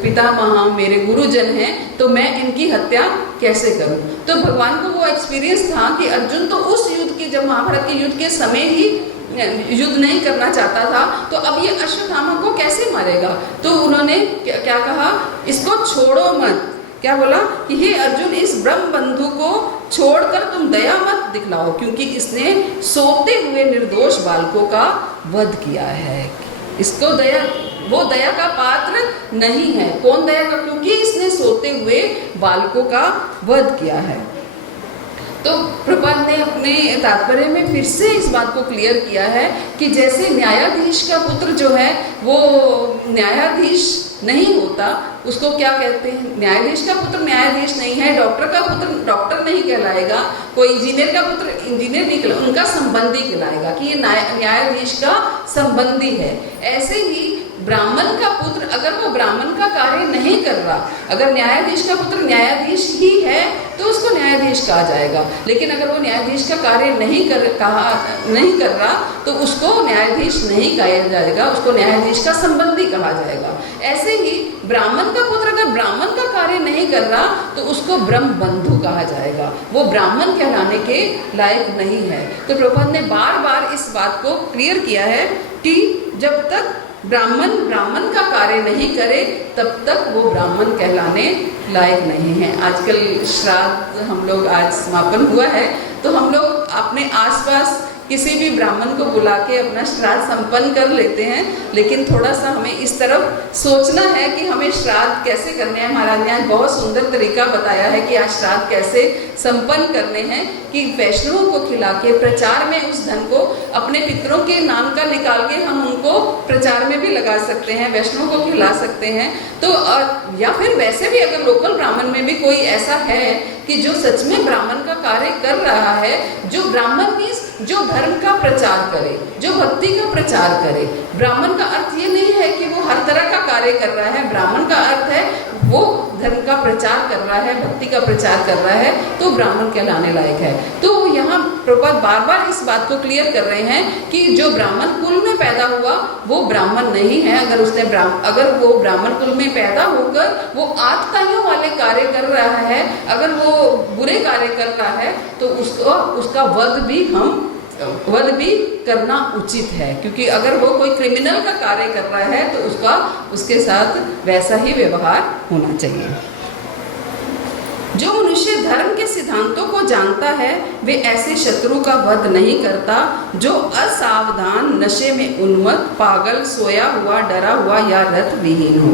पितामह, मेरे गुरुजन हैं, तो मैं इनकी हत्या कैसे करूं। तो भगवान को वो एक्सपीरियंस था कि अर्जुन तो उस युद्ध के, जब महाभारत के युद्ध के समय ही युद्ध नहीं करना चाहता था, तो अब ये अश्वत्थामा को कैसे मारेगा। तो उन्होंने क्या कहा, इसको छोड़ो मत। क्या बोला कि हे अर्जुन, इस ब्रह्म बंधु को छोड़कर तुम दया मत दिखलाओ, क्योंकि इसने सोते हुए निर्दोष बालकों का वध किया है। इसको वो दया का पात्र नहीं है। कौन दया का, क्योंकि इसने सोते हुए बालकों का वध किया है। तो प्रभुपाद ने अपने तात्पर्य में फिर से इस बात को क्लियर किया है कि जैसे न्यायाधीश का पुत्र जो है वो न्यायाधीश नहीं होता, उसको क्या कहते हैं, न्यायाधीश का पुत्र न्यायाधीश नहीं है, डॉक्टर का पुत्र डॉक्टर नहीं कहलाएगा, कोई इंजीनियर का पुत्र इंजीनियर नहीं कहलाएगा, उनका संबंधी कहलाएगा कि ये न्यायाधीश का संबंधी है। ऐसे ही ब्राह्मण का पुत्र अगर वो ब्राह्मण का कार्य नहीं कर रहा, अगर न्यायाधीश का पुत्र न्यायाधीश ही है तो उसको न्यायाधीश कहा जाएगा, लेकिन अगर वो न्यायाधीश का कार्य नहीं कर रहा तो उसको न्यायाधीश नहीं कहा जाएगा, उसको न्यायाधीश का संबंधी कहा जाएगा। ऐसे ही ब्राह्मण का पुत्र अगर ब्राह्मण का कार्य नहीं कर रहा तो उसको ब्रह्म बंधु कहा जाएगा, वो ब्राह्मण कहलाने के लायक नहीं है। तो प्रभुपाद ने बार बार इस बात को क्लियर किया है कि जब तक ब्राह्मण का कार्य नहीं करे तब तक वो ब्राह्मण कहलाने लायक नहीं है। आजकल श्राद्ध हम लोग आज समापन हुआ है तो हम लोग अपने आसपास किसी भी ब्राह्मण को बुला के अपना श्राद्ध संपन्न कर लेते हैं, लेकिन थोड़ा सा हमें इस तरफ सोचना है कि हमें श्राद्ध कैसे करने हैं। महाराज ने आज बहुत सुंदर तरीका बताया है कि आज श्राद्ध कैसे संपन्न करने हैं, कि वैष्णवों को खिला के प्रचार में उस धन को अपने पितरों के नाम का निकाल के हम उनको प्रचार में भी लगा सकते हैं, वैष्णवों को खिला सकते हैं। तो या फिर वैसे भी अगर लोकल ब्राह्मण में भी कोई ऐसा है कि जो सच में ब्राह्मण का कार्य कर रहा है, जो ब्राह्मण मीन्स जो धर्म का प्रचार करे, जो भक्ति का प्रचार करे। ब्राह्मण का अर्थ ये नहीं है कि वो हर तरह का कार्य कर रहा है, ब्राह्मण का अर्थ है वो धर्म का प्रचार कर रहा है, भक्ति का प्रचार कर रहा है, तो ब्राह्मण कहलाने लायक है। तो यहाँ प्रभुपाद बार बार इस बात को क्लियर कर रहे हैं कि जो ब्राह्मण कुल में पैदा हुआ वो ब्राह्मण नहीं है। अगर वो ब्राह्मण कुल में पैदा होकर वो आतताइयों वाले कार्य कर रहा है, अगर वो बुरे कार्य कर रहा है तो उसका वध भी करना उचित है, क्योंकि अगर वो कोई क्रिमिनल का कार्य कर रहा है तो उसके साथ वैसा ही व्यवहार होना चाहिए। जो मनुष्य धर्म के सिद्धांतों को जानता है वे ऐसे शत्रु का वध नहीं करता जो असावधान, नशे में उन्मत्त, पागल, सोया हुआ, डरा हुआ या रत विहीन हो।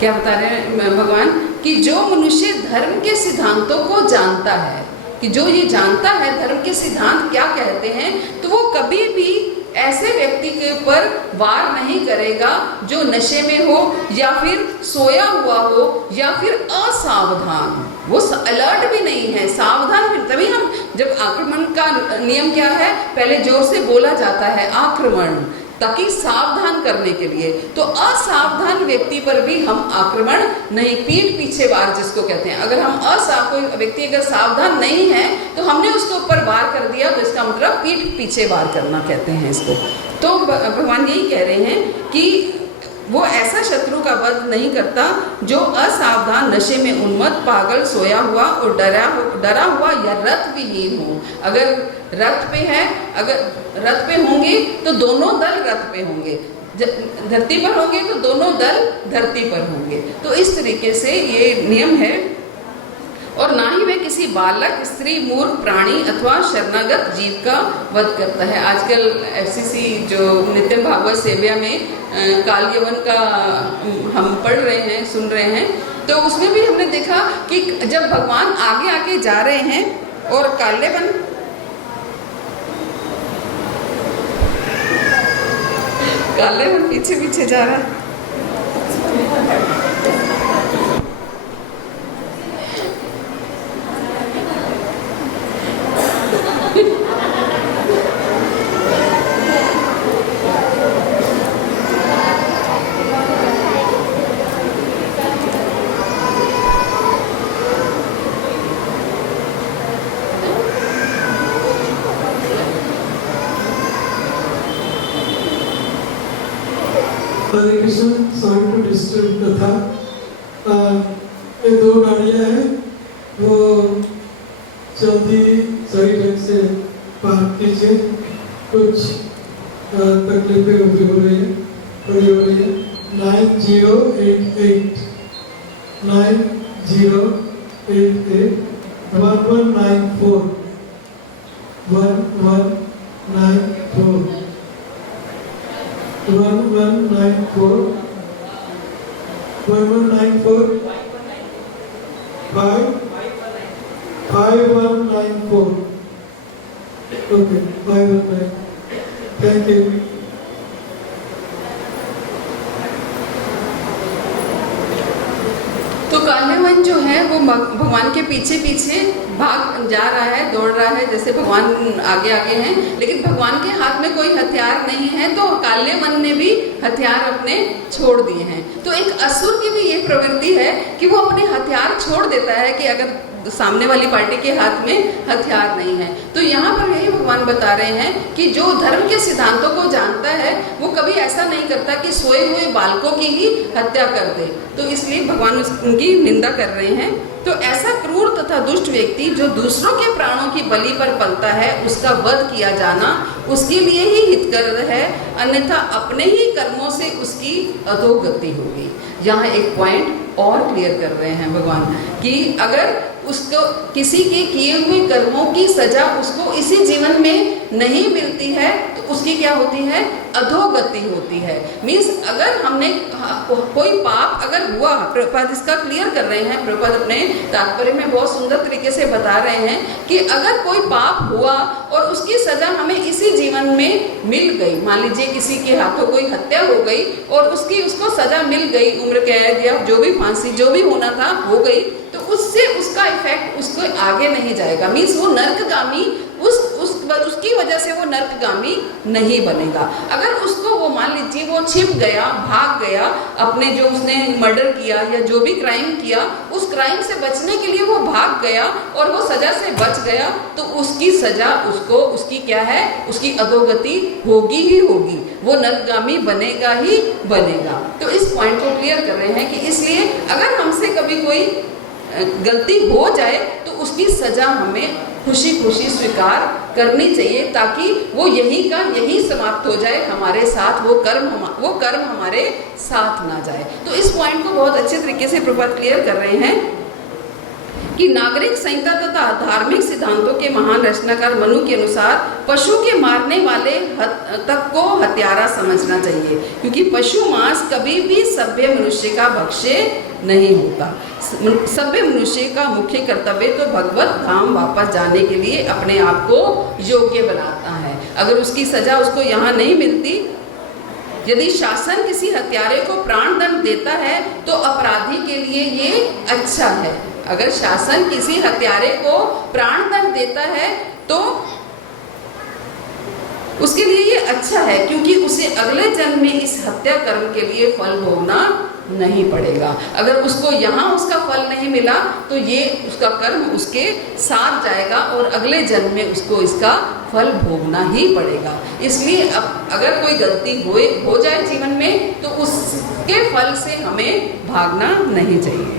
क्या बता रहे हैं भगवान कि जो मनुष्य धर्म के सिद्धांतों को जानता है, कि जो ये जानता है धर्म के सिद्धांत क्या कहते हैं, तो वो कभी भी ऐसे व्यक्ति के ऊपर वार नहीं करेगा जो नशे में हो या फिर सोया हुआ हो या फिर असावधान। वो अलर्ट भी नहीं है, सावधान भी। तभी हम जब आक्रमण का नियम क्या है, पहले जोर से बोला जाता है आक्रमण, ताकि सावधान करने के लिए। तो असावधान व्यक्ति पर भी हम आक्रमण नहीं, पीठ पीछे वार जिसको कहते हैं। अगर हम कोई व्यक्ति अगर सावधान नहीं है तो हमने उसके ऊपर वार कर दिया तो इसका मतलब पीठ पीछे वार करना कहते हैं इसको। तो भगवान यही कह रहे हैं कि वो ऐसा शत्रु का वध नहीं करता जो असावधान, नशे में उन्मत्त, पागल, सोया हुआ और डरा हुआ या रत विहीन हो। अगर रथ पे है, अगर रथ पे होंगे तो दोनों दल रथ पे होंगे, धरती पर होंगे तो दोनों दल धरती पर होंगे। तो इस तरीके से ये नियम है। और ना ही वह किसी बालक, स्त्री, मूर्ख, प्राणी अथवा शरणागत जीव का वध करता है। आजकल FCC जो नित्य भागवत सेव्या में काल यवन का हम पढ़ रहे हैं, सुन रहे हैं, तो उसमें भी हमने देखा कि जब भगवान आगे आगे जा रहे हैं और काल्यवन पीछे पीछे जा रहा है। हरे कृष्ण, सॉरी टू डिस्टर्ब कथा। ये दो गाड़ियाँ हैं, वो जल्दी सही ढंग से पार्क कीजिए। कुछ तकलीफें हो रही है 9088 1194 1194 1194 5194। Okay, 519। Thank you। तो काल्यवन जो है वो भगवान के पीछे पीछे भाग जा रहा है, दौड़ रहा है, जैसे भगवान आगे आगे हैं, लेकिन भगवान के हाथ में कोई हथियार नहीं है, तो काल्यवन ने भी हथियार अपने छोड़ दिए हैं। तो एक असुर की भी ये प्रवृत्ति है कि वो अपने हथियार छोड़ देता है कि अगर सामने वाली पार्टी के हाथ में हथियार नहीं है। तो यहाँ पर यही भगवान बता रहे हैं कि जो धर्म के सिद्धांतों को जानता है वो कभी ऐसा नहीं करता कि सोए हुए बालकों की ही हत्या कर दे। तो इसलिए भगवान उनकी निंदा कर रहे हैं। तो ऐसा क्रूर तथा दुष्ट व्यक्ति जो दूसरों के प्राणों की बलि पर पलता है, उसका वध किया जाना उसके लिए ही हितकर है, अन्यथा अपने ही कर्मों से उसकी अधोगति होगी। यहाँ एक पॉइंट और क्लियर कर रहे हैं भगवान कि अगर उसको किसी के किए हुए कर्मों की सजा उसको इसी जीवन में नहीं मिलती है तो उसकी क्या होती है, अधोगति होती है। मीन्स अगर हमने कोई पाप अगर हुआ, प्रभुपाद इसका क्लियर कर रहे हैं, प्रभुपाद अपने तात्पर्य में बहुत सुंदर तरीके से बता रहे हैं कि अगर कोई पाप हुआ और उसकी सजा हमें इसी जीवन में मिल गई, मान लीजिए किसी के हाथों कोई हत्या हो गई और उसको सजा मिल गई, उम्र कैद या जो भी फांसी जो भी होना था हो गई, तो उससे उसका इफेक्ट उसको आगे नहीं जाएगा। मीन्स वो नर्कगामी उसकी वजह से वो नर्कगामी नहीं बनेगा। अगर उसको वो मान लीजिए वो छिप गया, भाग गया, अपने जो उसने मर्डर किया या जो भी क्राइम किया उस क्राइम से बचने के लिए वो भाग गया और वो सजा से बच गया, तो उसकी सजा उसको उसकी क्या है, उसकी अधोगति होगी ही होगी, वो नर्कगामी बनेगा ही बनेगा। तो इस पॉइंट को क्लियर कर रहे हैं कि इसलिए अगर हमसे कभी कोई गलती हो जाए तो उसकी सजा हमें खुशी खुशी स्वीकार करनी चाहिए, ताकि वो यही का यही समाप्त हो जाए हमारे साथ, वो कर्म हमारे साथ ना जाए। तो इस पॉइंट को बहुत अच्छे तरीके से प्रभुपाद क्लियर कर रहे हैं कि नागरिक संहिता तथा धार्मिक सिद्धांतों के महान रचनाकार मनु के अनुसार पशु के मारने वाले तक को हत्यारा समझना चाहिए, क्योंकि पशु मांस कभी भी सभ्य मनुष्य का भक्ष्य नहीं होता। सभ्य मनुष्य का मुख्य कर्तव्य तो भगवत धाम वापस जाने के लिए अपने आप को योग्य बनाता है। अगर उसकी सजा उसको यहाँ नहीं मिलती, यदि शासन किसी हत्यारे को प्राण दंड देता है तो अपराधी के लिए ये अच्छा है। अगर शासन किसी हत्यारे को प्राण दंड देता है तो उसके लिए ये अच्छा है, क्योंकि उसे अगले जन्म में इस हत्या कर्म के लिए फल भोगना नहीं पड़ेगा। अगर उसको यहाँ उसका फल नहीं मिला तो ये उसका कर्म उसके साथ जाएगा और अगले जन्म में उसको इसका फल भोगना ही पड़ेगा। इसलिए अब अगर कोई गलती हो जाए जीवन में तो उसके फल से हमें भागना नहीं चाहिए।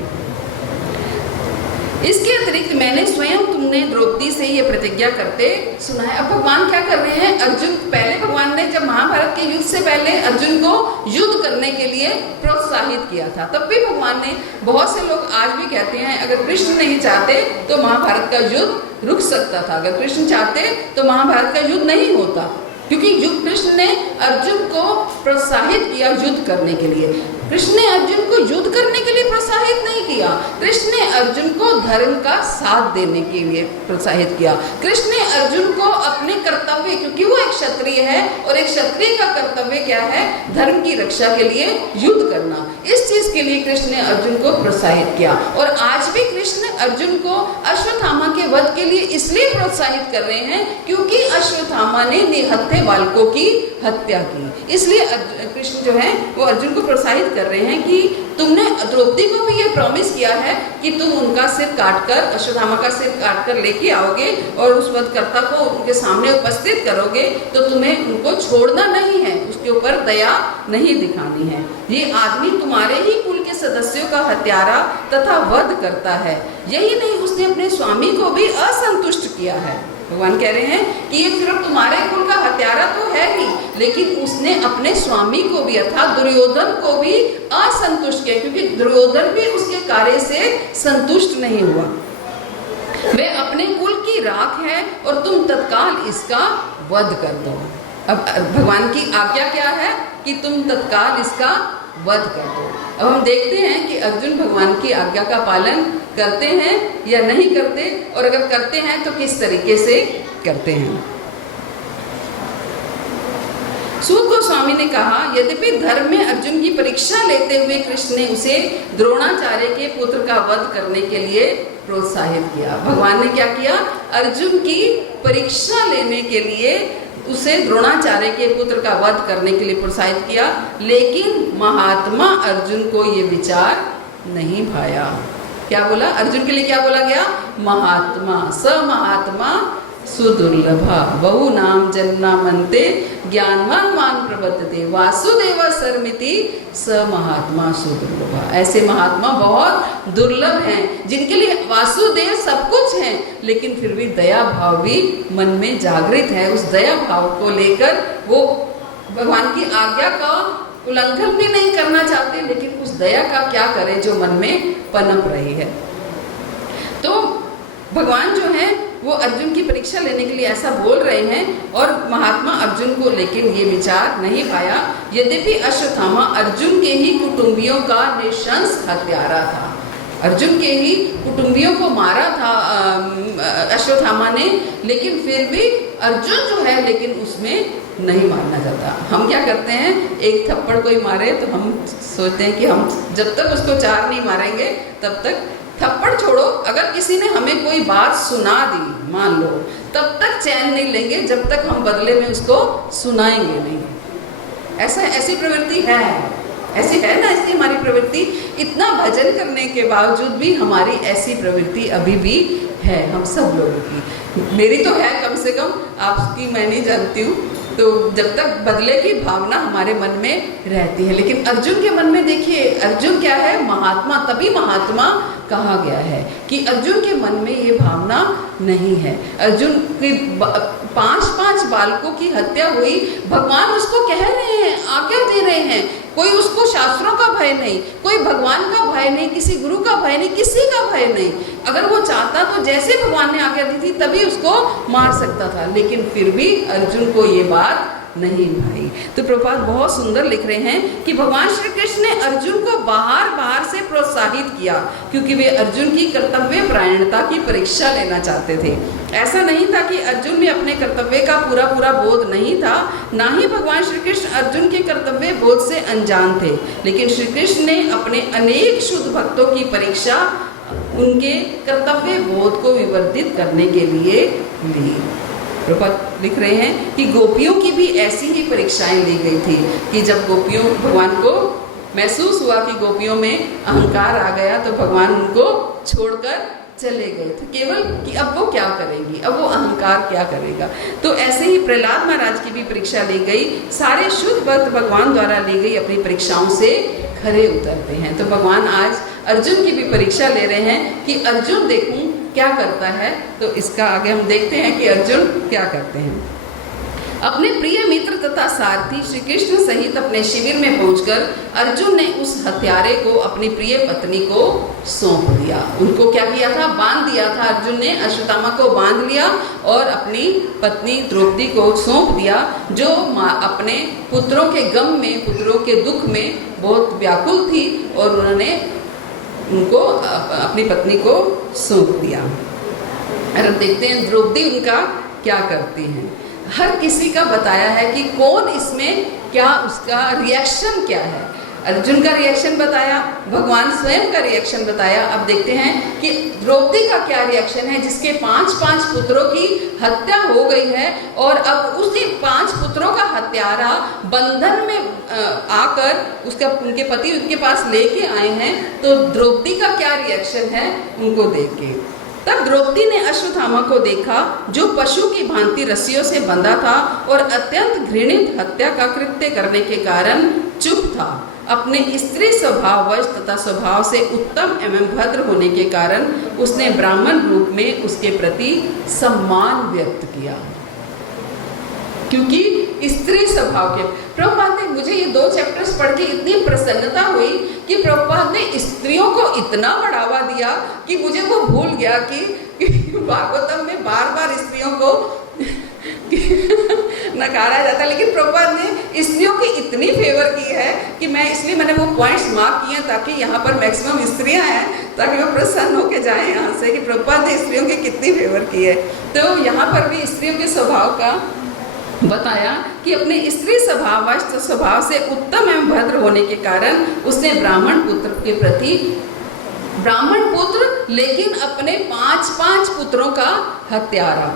इसके अतिरिक्त मैंने स्वयं तुमने द्रौपदी से ये प्रतिज्ञा करते सुना है। अब भगवान क्या कर रहे हैं, अर्जुन, पहले भगवान ने जब महाभारत के युद्ध से पहले अर्जुन को युद्ध करने के लिए प्रोत्साहित किया था, तब भी भगवान ने, बहुत से लोग आज भी कहते हैं अगर कृष्ण नहीं चाहते तो महाभारत का युद्ध रुक सकता था, अगर कृष्ण चाहते तो महाभारत का युद्ध नहीं होता, क्योंकि कृष्ण ने अर्जुन को प्रोत्साहित किया युद्ध करने के लिए। कृष्ण ने अर्जुन को युद्ध करने के लिए प्रोत्साहित नहीं किया, कृष्ण ने अर्जुन को धर्म का साथ देने के लिए प्रोत्साहित किया। कृष्ण ने अर्जुन को अपने कर्तव्य, क्योंकि वो एक क्षत्रिय है और एक क्षत्रिय का कर्तव्य क्या है, धर्म की रक्षा के लिए युद्ध करना, इस चीज के लिए कृष्ण ने अर्जुन को प्रोत्साहित किया। और आज भी कृष्ण अर्जुन को अश्वत्थामा के वध के लिए इसलिए प्रोत्साहित कर रहे हैं क्योंकि अश्वत्थामा ने निहत्थे बालकों की हत्या की। इसलिए कृष्ण जो है वो अर्जुन को प्रोत्साहित कर रहे हैं कि तुमने द्रौपदी को भी ये प्रॉमिस किया है कि तुम उनका सिर काटकर, अश्वत्थामा का सिर काटकर लेके आओगे और उस वधकर्ता को उनके सामने उपस्थित करोगे, तो तुम्हें उनको छोड़ना नहीं है, उसके ऊपर दया नहीं दिखानी है। ये आदमी तुम्हारे ही कुल के सदस्यों का हत्यारा तथा वध करता है। यही नहीं, उसने अपने स्वामी को भी असंतुष्ट किया है। भगवान कह रहे हैं कि ये सिर्फ तुम्हारे कुल का हत्यारा तो है ही, लेकिन उसने अपने स्वामी को भी अर्थात दुर्योधन को भी असंतुष्ट किया, क्योंकि दुर्योधन भी उसके कार्य से संतुष्ट नहीं हुआ। वे अपने कुल की राख है और तुम तत्काल इसका वध कर दो। अब भगवान की आज्ञा क्या है कि तुम तत्काल इसका वध कर दो। अब हम देखते हैं कि अर्जुन भगवान की आज्ञा का पालन करते हैं या नहीं करते, और अगर करते हैं तो किस तरीके से करते हैं। सूत गोस्वामी ने कहा, यद्यपि धर्म में अर्जुन की परीक्षा लेते हुए कृष्ण ने उसे द्रोणाचार्य के पुत्र का वध करने के लिए प्रोत्साहित किया। भगवान ने क्या किया? अर्जुन की परीक्षा लेने के लिए उसे द्रोणाचार्य के पुत्र का वध करने के लिए प्रोत्साहित किया, लेकिन महात्मा अर्जुन को ये विचार नहीं भाया। क्या बोला? अर्जुन के लिए क्या बोला गया? महात्मा, स महात्मा सुदुर्लभा बहु नाम जन्ना मनते ज्ञानवान मान प्रवर्तते वासुदेव सर्मिति स महात्मा सुदुर्लभा। ऐसे महात्मा बहुत दुर्लभ हैं जिनके लिए वासुदेव सब कुछ है, लेकिन फिर भी दया भाव भी मन में जागृत है। उस दया भाव को लेकर वो भगवान की आज्ञा का उल्लंघन भी नहीं करना चाहते, लेकिन उस दया का क्या करें जो मन में पनप रही है। तो भगवान जो है वो अर्जुन की परीक्षा लेने के लिए ऐसा बोल रहे हैं, और महात्मा अर्जुन को लेकिन ये विचार नहीं पाया। यद्यपि अश्वत्थामा अर्जुन के ही कुटुंबियों का निशंस हत्यारा था, अर्जुन के ही कुटुंबियों को मारा था अश्वत्थामा ने, लेकिन फिर भी अर्जुन जो है लेकिन उसमें नहीं मारना चाहता। हम क्या करते हैं, एक थप्पड़ कोई मारे तो हम सोचते हैं कि हम जब तक उसको 4 नहीं मारेंगे तब तक, थप्पड़ छोड़ो, अगर किसी ने हमें कोई बात सुना दी मान लो, तब तक चैन नहीं लेंगे जब तक हम बदले में उसको सुनाएंगे नहीं। ऐसी प्रवृत्ति है, ऐसी है ना, ऐसी हमारी प्रवृत्ति। इतना भजन करने के बावजूद भी हमारी ऐसी प्रवृत्ति अभी भी है हम सब लोगों की। मेरी तो है, कम से कम आपकी मैं नहीं जानती हूँ। तो जब तक बदले की भावना हमारे मन में रहती है, लेकिन अर्जुन के मन में देखिए, अर्जुन क्या है? महात्मा। तभी महात्मा कहा गया है कि अर्जुन के मन में ये भावना नहीं है। अर्जुन के 5 बालकों की हत्या हुई, भगवान उसको कह रहे हैं, आज्ञा दे रहे हैं, कोई उसको शास्त्रों का भय नहीं, कोई भगवान का भय नहीं, किसी गुरु का भय नहीं, किसी का भय नहीं। अगर वो चाहता तो जैसे भगवान ने आज्ञा दी थी तभी उसको मार सकता था, लेकिन फिर भी अर्जुन को ये बात नहीं भाई। तो प्रभुपाद बहुत सुंदर लिख रहे हैं कि भगवान श्री कृष्ण ने अर्जुन को बाहर से प्रोत्साहित किया, क्योंकि वे अर्जुन की कर्तव्य परायणता की परीक्षा लेना चाहते थे। ऐसा नहीं था कि अर्जुन में अपने कर्तव्य का पूरा बोध नहीं था, ना ही भगवान श्री कृष्ण अर्जुन के कर्तव्य बोध से अनजान थे, लेकिन श्री कृष्ण ने अपने अनेक शुद्ध भक्तों की परीक्षा उनके कर्तव्य बोध को विवर्धित करने के लिए ली। प्रभुपाद लिख रहे हैं कि गोपियों की भी ऐसी ही परीक्षाएं ली गई थी कि जब गोपियों, भगवान को महसूस हुआ कि गोपियों में अहंकार आ गया, तो भगवान उनको छोड़कर चले गए थे, केवल कि अब वो क्या करेंगी, अब वो अहंकार क्या करेगा। तो ऐसे ही प्रहलाद महाराज की भी परीक्षा ली गई। सारे शुद्ध भक्त भगवान द्वारा ली गई अपनी परीक्षाओं से खरे उतरते हैं। तो भगवान आज अर्जुन की भी परीक्षा ले रहे हैं कि अर्जुन देखूं क्या करता है। तो इसका आगे हम देखते हैं कि अर्जुन क्या करते हैं। अपने प्रिय मित्र तथा सारथी श्री कृष्ण सहित अपने शिविर में पहुंचकर अर्जुन ने उस हत्यारे को अपनी प्रिय पत्नी को सौंप दिया। उनको क्या किया था? बांध दिया था। अर्जुन ने अश्वत्थामा को बांध लिया और अपनी पत्नी द्रौपदी को सौंप दिया, जो अपने पुत्रों के गम में, पुत्रों के दुख में बहुत व्याकुल थी, और उन्होंने उनको अपनी पत्नी को सौंप दिया। और अब देखते हैं द्रौपदी उनका क्या करती हैं। हर किसी का बताया है कि कौन इसमें क्या, उसका रिएक्शन क्या है। अर्जुन का रिएक्शन बताया, भगवान स्वयं का रिएक्शन बताया। अब देखते हैं कि द्रौपदी का क्या रिएक्शन है, जिसके 5 पुत्रों की हत्या हो गई है, और अब उसी 5 पुत्रों का हत्यारा बंधन में आकर उनके पति उनके पास लेके आए हैं। तो द्रौपदी का क्या रिएक्शन है उनको देख के। तब द्रौपदी ने अश्वत्थामा को देखा, जो पशु की भांति रस्सियों से बंधा था और अत्यंत घृणित हत्या का कृत्य करने के कारण चुप था। अपने स्त्री स्वभाववश तथा स्वभाव से उत्तम एवं भद्र होने के कारण उसने ब्राह्मण रूप में उसके प्रति सम्मान व्यक्त किया, क्योंकि स्त्री स्वभाव के। प्रभुपाद ने, मुझे ये 2 चैप्टर्स पढ़ के इतनी प्रसन्नता हुई कि प्रभुपाद ने स्त्रियों को इतना बढ़ावा दिया कि मुझे वो भूल गया कि भागवतम में बार स्त्रियों को नकारा जाता है, लेकिन प्रभुपाद ने स्त्रियों की इतनी फेवर की है कि इसलिए मैंने वो पॉइंट्स मार्क किए ताकि यहाँ पर मैक्सिमम स्त्रियाँ हैं, ताकि वो प्रसन्न होकर जाएं यहाँ से कि प्रभुपाद ने स्त्रियों की कितनी फेवर की है। तो यहाँ पर भी स्त्रियों के स्वभाव का बताया कि अपने स्त्री स्वभाव से उत्तम एवं भद्र होने के कारण उसने ब्राह्मण पुत्र के प्रति, ब्राह्मण पुत्र लेकिन अपने 5 पुत्रों का हत्यारा,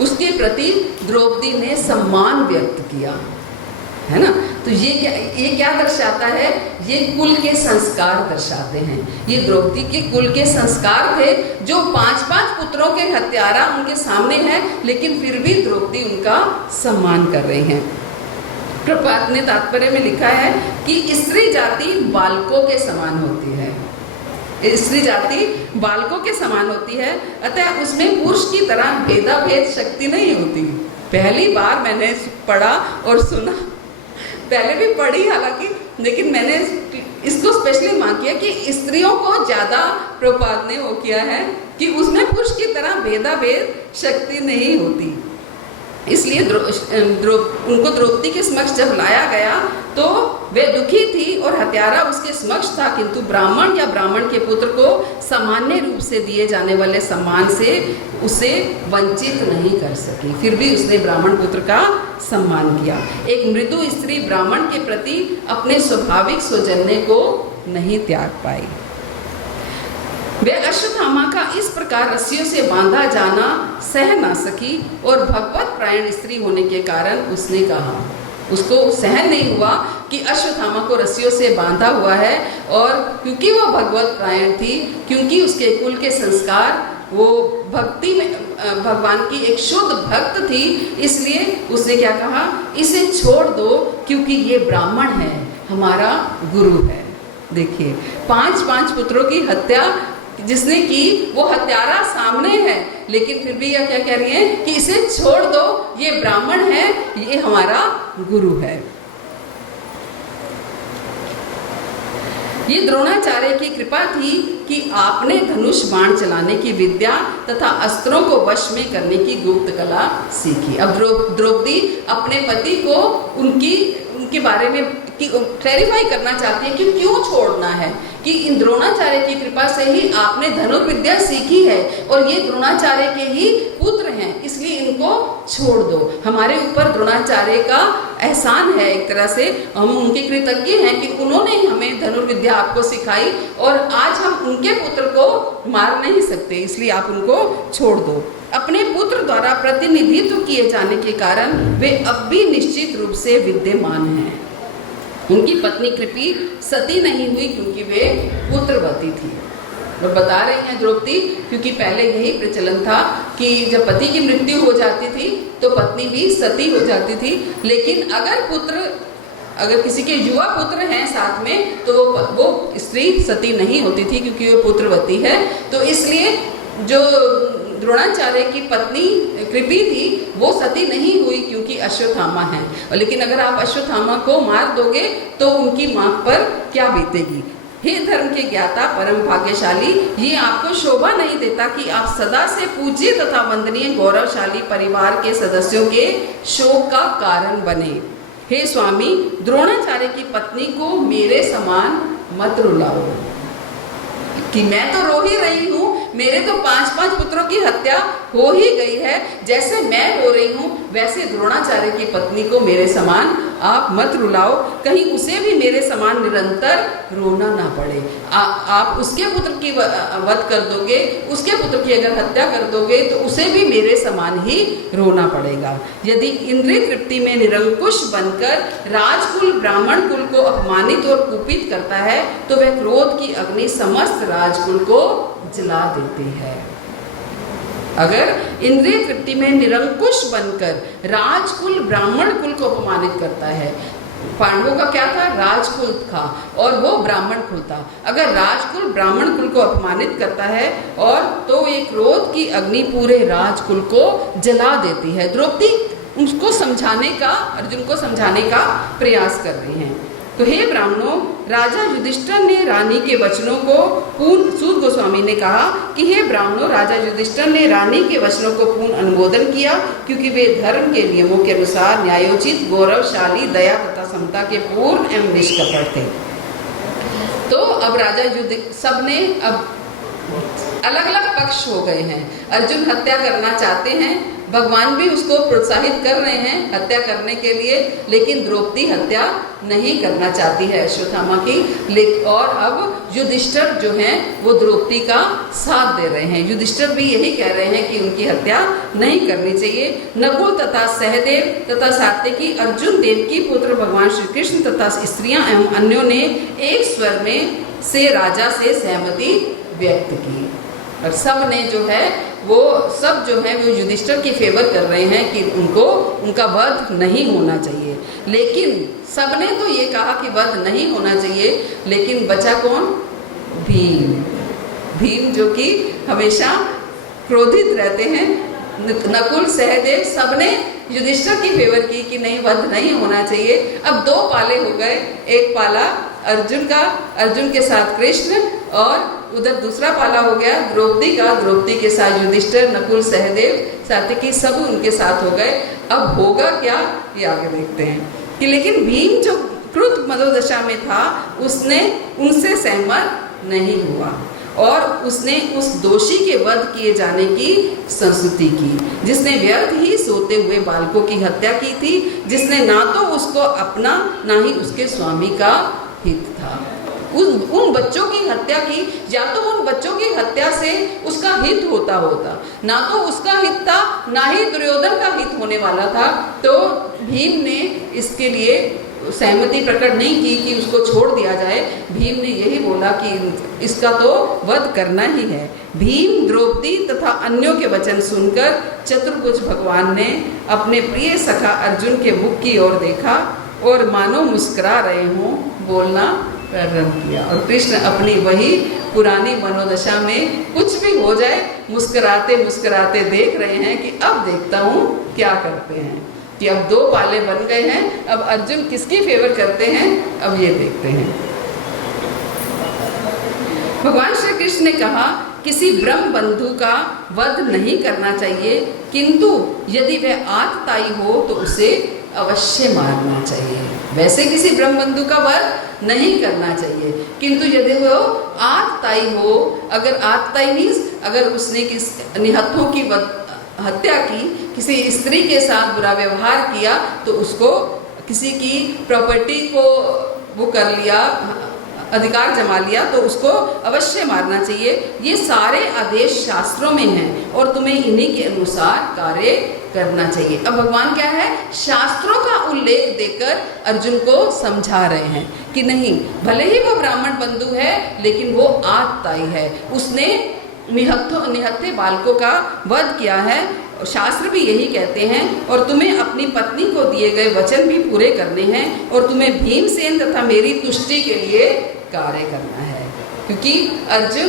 उसके प्रति द्रौपदी ने सम्मान व्यक्त किया, है ना। तो ये क्या दर्शाता है? ये कुल के संस्कार दर्शाते हैं। ये द्रौपदी के कुल के संस्कार थे, जो 5 पुत्रों के हत्यारा उनके सामने हैं, लेकिन फिर भी द्रौपदी उनका सम्मान कर रही हैं। प्रपात ने तात्पर्य में लिखा है कि स्त्री जाति बालकों के समान होती है, स्त्री जाति बालकों के समान होती है, अतः उसमें पुरुष की तरह भेदाभेद शक्ति नहीं होती। पहली बार मैंने पढ़ा और सुना, पहले भी पढ़ी हालांकि, लेकिन मैंने इसको स्पेशली मांग किया कि स्त्रियों को ज्यादा प्रपात ने वो किया है कि उसमें पुरुष की तरह भेदाभेद शक्ति नहीं होती। इसलिए उनको द्रौपदी के समक्ष जब लाया गया तो वे दुखी थी और हत्यारा उसके समक्ष था, किंतु ब्राह्मण या ब्राह्मण के पुत्र को सामान्य रूप से दिए जाने वाले सम्मान से उसे वंचित नहीं कर सकी। फिर भी उसने ब्राह्मण पुत्र का सम्मान किया। एक मृदु स्त्री ब्राह्मण के प्रति अपने स्वाभाविक सौजन्य को नहीं त्याग पाई। वे अश्वत्थामा का इस प्रकार रस्सियों से बांधा जाना सह ना सकी और भगवत प्रायण स्त्री होने के कारण उसने कहा, उसको सहन नहीं हुआ कि अश्वत्थामा को रस्सियों से बांधा हुआ है, और क्योंकि वो भगवत प्रायण थी, क्योंकि उसके कुल के संस्कार, वो भक्ति में भगवान की एक शुद्ध भक्त थी, इसलिए उसने क्या कहा, इसे छोड़ दो क्योंकि ये ब्राह्मण है, हमारा गुरु है। देखिए 5 पुत्रों की हत्या जिसने की, वो हत्यारा सामने है, लेकिन फिर भी यह क्या कह रही है कि इसे छोड़ दो, ये ब्राह्मण है, ये हमारा गुरु है। ये द्रोणाचार्य की कृपा थी कि आपने धनुष बाण चलाने की विद्या तथा अस्त्रों को वश में करने की गुप्त कला सीखी। अब द्रौपदी अपने पति को उनके बारे में क्लैरिफाई करना चाहती है कि क्यों छोड़ना है, कि इन द्रोणाचार्य की कृपा से ही आपने धनुर्विद्या सीखी है और ये द्रोणाचार्य के ही पुत्र हैं, इसलिए इनको छोड़ दो। हमारे ऊपर द्रोणाचार्य का एहसान है, एक तरह से हम उनके कृतज्ञ हैं कि उन्होंने हमें धनुर्विद्या आपको सिखाई और आज हम उनके पुत्र को मार नहीं सकते, इसलिए आप उनको छोड़ दो। अपने पुत्र द्वारा प्रतिनिधित्व किए जाने के कारण वे अब भी निश्चित रूप से विद्यमान हैं। उनकी पत्नी कृपी सती नहीं हुई क्योंकि वे पुत्रवती थी। और बता रही हैं द्रौपदी, क्योंकि पहले यही प्रचलन था कि जब पति की मृत्यु हो जाती थी तो पत्नी भी सती हो जाती थी, लेकिन अगर किसी के युवा पुत्र हैं साथ में तो वो स्त्री सती नहीं होती थी क्योंकि वो पुत्रवती है। तो इसलिए जो द्रोणाचार्य की पत्नी कृपी थी वो सती नहीं हुई क्योंकि अश्वत्थामा है, लेकिन अगर आप अश्वत्थामा को मार दोगे तो उनकी मां पर क्या बीतेगी। हे धर्म के ज्ञाता परम भाग्यशाली, ये आपको शोभा नहीं देता कि आप सदा से पूज्य तथा वंदनीय गौरवशाली परिवार के सदस्यों के शोक का कारण बने। हे स्वामी, द्रोणाचार्य की पत्नी को मेरे समान मत रुलाओ, कि मैं तो रो ही रही हूँ, मेरे तो 5 पुत्रों की हत्या हो ही गई है, जैसे मैं रो रही हूँ वैसे द्रोणाचार्य की पत्नी को मेरे समान आप मत रुलाओ, कहीं उसे भी मेरे समान निरंतर रोना ना पड़े। आप उसके पुत्र की वध कर दोगे, उसके पुत्र की अगर हत्या कर दोगे तो उसे भी मेरे समान ही रोना पड़ेगा। यदि इंद्रिय तृप्ति में निरंकुश बनकर राजकुल ब्राह्मण कुल को अपमानित और कुपित करता है तो वह क्रोध की अग्नि समस्त राजकुल को जला देती है। अगर इंद्रिय तृप्ति में निरंकुश बनकर राजकुल ब्राह्मण कुल को अपमानित करता है, पांडवों का क्या था, राजकुल था और वो ब्राह्मण कुल था, अगर राजकुल ब्राह्मण कुल को अपमानित करता है और तो ये क्रोध की अग्नि पूरे राजकुल को जला देती है। द्रौपदी उसको समझाने का, अर्जुन को समझाने का प्रयास कर रही हैं। तो हे ब्राह्मणों, राजा युधिष्ठिर ने रानी के वचनों को सूत गोस्वामी ने कहा कि हे ब्राह्मणों, राजा युधिष्ठिर ने रानी के वचनों को पूर्ण अनुमोदन किया क्योंकि वे धर्म के नियमों के अनुसार न्यायोचित, गौरवशाली, दया तथा समता के पूर्ण एवं निष्कपट थे। तो अब राजा सबने अब अलग अलग पक्ष हो गए हैं। अर्जुन हत्या करना चाहते हैं, भगवान भी उसको प्रोत्साहित कर रहे हैं हत्या करने के लिए, लेकिन द्रौपदी हत्या नहीं करना चाहती है अश्वत्थामा की। और अब युधिष्ठिर जो हैं वो द्रौपदी का साथ दे रहे हैं। युधिष्ठिर भी यही कह रहे हैं कि उनकी हत्या नहीं करनी चाहिए। नकुल तथा सहदेव तथा सात्यकी, अर्जुन देव की पुत्र भगवान श्री कृष्ण तथा स्त्रियां एवं अन्यों ने एक स्वर में से राजा से सहमति व्यक्त की। और सब ने जो है वो सब जो है वो युधिष्ठिर की फेवर कर रहे हैं कि उनका वध नहीं होना चाहिए। लेकिन सबने तो ये कहा कि वध नहीं होना चाहिए, लेकिन बचा कौन? भीम। भीम जो कि हमेशा क्रोधित रहते हैं। नकुल सहदेव सबने युधिष्ठिर की फेवर की कि नहीं, वध नहीं होना चाहिए। अब दो पाले हो गए, एक पाला अर्जुन का, अर्जुन के साथ कृष्ण, और उधर दूसरा पाला हो गया द्रौपदी का, द्रौपदी के साथ युधिष्ठिर, नकुल सहदेव सात्यकी सब उनके साथ हो गए। अब होगा क्या ये आगे देखते हैं कि लेकिन भीम जो क्रुद्ध मनोदशा में था उसने उनसे सहमत नहीं हुआ और उसने उस दोषी के वध किए जाने की संस्तुति की, जिसने व्यर्थ ही सोते हुए बालकों की हत्या की थी, जिसने ना तो उसको अपना ना ही उसके स्वामी का हित था। उन बच्चों की हत्या की, या तो उन बच्चों की हत्या से उसका हित होता, ना तो उसका हित था ना ही दुर्योधन का हित होने वाला था। तो भीम ने इसके लिए सहमति प्रकट नहीं की कि उसको छोड़ दिया जाए। भीम ने यही बोला कि इसका तो वध करना ही है। भीम, द्रौपदी तथा अन्यों के वचन सुनकर चतुर्भुज भगवान ने अपने प्रिय सखा अर्जुन के मुख की ओर देखा और मानो मुस्कुरा रहे हों बोलना प्रारंभ किया। और कृष्ण अपनी वही पुरानी मनोदशा में कुछ भी हो जाए मुस्कुराते मुस्कुराते देख रहे हैं कि अब देखता हूँ क्या करते हैं, कि अब दो पाले बन गए हैं, अब अर्जुन किसकी फेवर करते हैं, अब ये देखते हैं। भगवान श्री कृष्ण ने कहा, किसी ब्रह्म बंधु का वध नहीं करना चाहिए, किंतु यदि वह आतताई हो तो उसे अवश्य मारना चाहिए। वैसे किसी ब्रह्म बंधु का वध नहीं करना चाहिए, किंतु यदि वो आतताई हो, अगर आतताई मीन्स अगर उसने किस निहत्थों की हत्या की, किसी स्त्री के साथ बुरा व्यवहार किया, तो उसको किसी की प्रॉपर्टी को वो कर लिया, अधिकार जमा लिया, तो उसको अवश्य मारना चाहिए। ये सारे आदेश शास्त्रों में हैं और तुम्हें इन्हीं के अनुसार कार्य करना चाहिए। अब भगवान क्या है, शास्त्रों का उल्लेख देकर अर्जुन को समझा रहे हैं कि नहीं, भले ही वो ब्राह्मण बंधु है लेकिन वो आतताई है, उसने निहत्थे बालकों का वध किया है। शास्त्र भी यही कहते हैं, और तुम्हें अपनी पत्नी को दिए गए वचन भी पूरे करने हैं, और तुम्हें भीमसेन तथा मेरी तुष्टि के लिए कार्य करना है। क्योंकि अर्जुन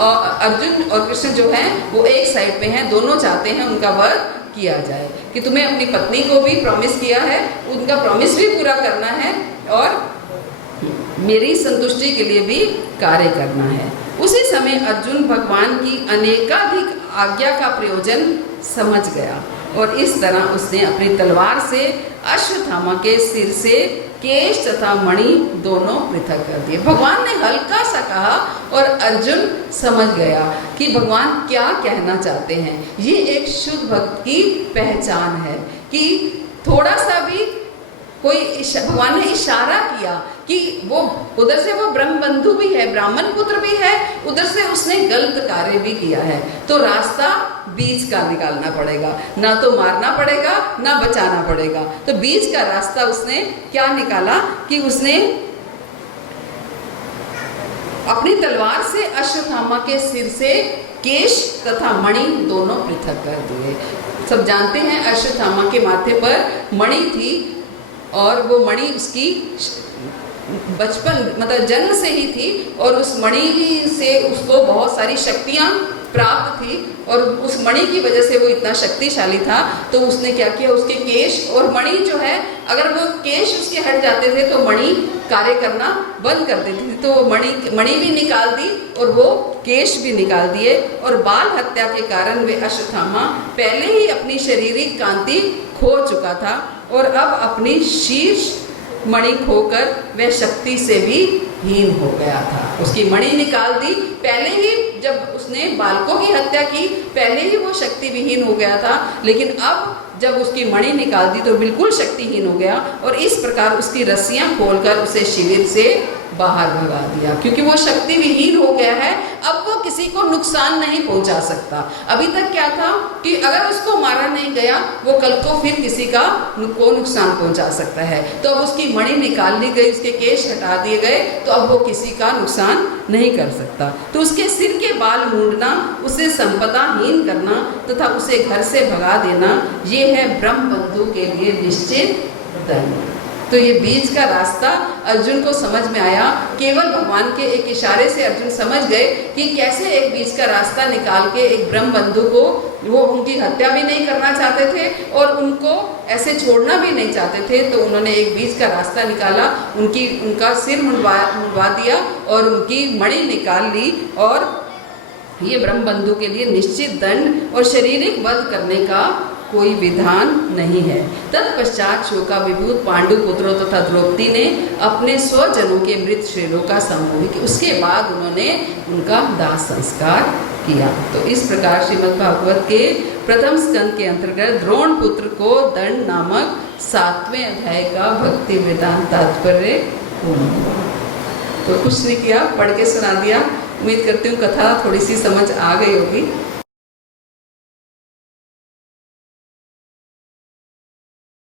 और कृष्ण जो हैं वो एक साइड पे हैं, दोनों चाहते हैं उनका वध किया जाए, कि तुम्हें अपनी पत्नी को भी प्रॉमिस किया है, उनका प्रॉमिस भी पूरा करना है और मेरी संतुष्टि के लिए भी कार्य करना है। उसी समय अर्जुन भगवान की अनेकाधिक आज्ञा का प्रयोजन समझ गया और इस तरह उसने अपनी तलवार से अश्वत्थामा के सिर से केश तथा मणि दोनों पृथक कर दिए। भगवान ने हल्का सा कहा और अर्जुन समझ गया कि भगवान क्या कहना चाहते हैं। ये एक शुद्ध भक्त की पहचान है कि थोड़ा सा भी कोई भगवान ने इशारा किया कि वो उधर से वो ब्रह्म बंधु भी है, ब्राह्मण पुत्र भी है, उधर से उसने गलत कार्य भी किया है, तो रास्ता बीच का निकालना पड़ेगा, ना तो मारना पड़ेगा ना बचाना पड़ेगा। तो बीच का रास्ता उसने क्या निकाला कि उसने अपनी तलवार से अश्वत्थामा के सिर से केश तथा मणि दोनों पृथक कर दिए। सब जानते हैं अश्वत्थामा के माथे पर मणि थी और वो मणि उसकी बचपन मतलब जन्म से ही थी, और उस मणि से उसको बहुत सारी शक्तियाँ प्राप्त थी, और उस मणि की वजह से वो इतना शक्तिशाली था। तो उसने क्या किया, उसके केश और मणि जो है, अगर वो केश उसके हट जाते थे तो मणि कार्य करना बंद कर देती थी, तो मणि भी निकाल दी और वो केश भी निकाल दिए। और बाल हत्या के कारण वे अश्वत्थामा पहले ही अपनी शारीरिक कांति खो चुका था और अब अपनी शीर्ष मणि खोकर वह शक्ति से भी हीन हो गया था। उसकी मणि निकाल दी, पहले ही जब उसने उसने बालकों की हत्या की, पहले ही वो शक्ति विहीन हो गया था, लेकिन अब जब उसकी मणि निकाल दी तो बिल्कुल शक्तिहीन हो गया और इस प्रकार उसकी रस्सियां खोलकर उसे शिविर से बाहर भगा दिया, क्योंकि वो शक्ति विहीन हो गया है। अब वो किसी को नुकसान नहीं पहुंचा सकता। अभी तक क्या था कि अगर उसको मारा नहीं गया, वो कल को फिर किसी का को नुकसान पहुंचा सकता है। तो अब उसकी मणि निकाल ली गई, उसके केश हटा दिए गए, तो अब वो किसी का नुकसान नहीं कर सकता। तो उसके सिर के बाल मूंडना, उसे संपदाहीन करना तथा उसे घर से भगा देना, ये है ब्रह्मबंधु के लिए निश्चित दंड। तो ये बीच का रास्ता अर्जुन को समझ में आया। केवल भगवान के एक इशारे से अर्जुन समझ गए कि कैसे एक बीच का रास्ता निकाल के एक ब्रह्म बंधु को, वो उनकी हत्या भी नहीं करना चाहते थे और उनको ऐसे छोड़ना भी नहीं चाहते थे, तो उन्होंने एक बीच का रास्ता निकाला, उनका सिर मुंडवा दिया और उनकी मणि निकाल ली। और ये ब्रह्म बंधु के लिए निश्चित दंड और शारीरिक वध करने का कोई विधान नहीं है। तत्पश्चात शोका विभूत पांडु पुत्रों तथा द्रौपदी ने अपने स्वजनों के मृत शरीरों का समूह किया, उसके बाद उन्होंने उनका दाह संस्कार किया। तो इस प्रकार श्रीमद् भागवत के प्रथम स्कंद के अंतर्गत द्रोण पुत्र को दंड नामक 7वें अध्याय का भक्ति वेदांत तात्पर्य पूर्ण हुआ। तो कुछ नहीं किया, पढ़ के सुना दिया। उम्मीद करती हूँ कथा थोड़ी सी समझ आ गई होगी।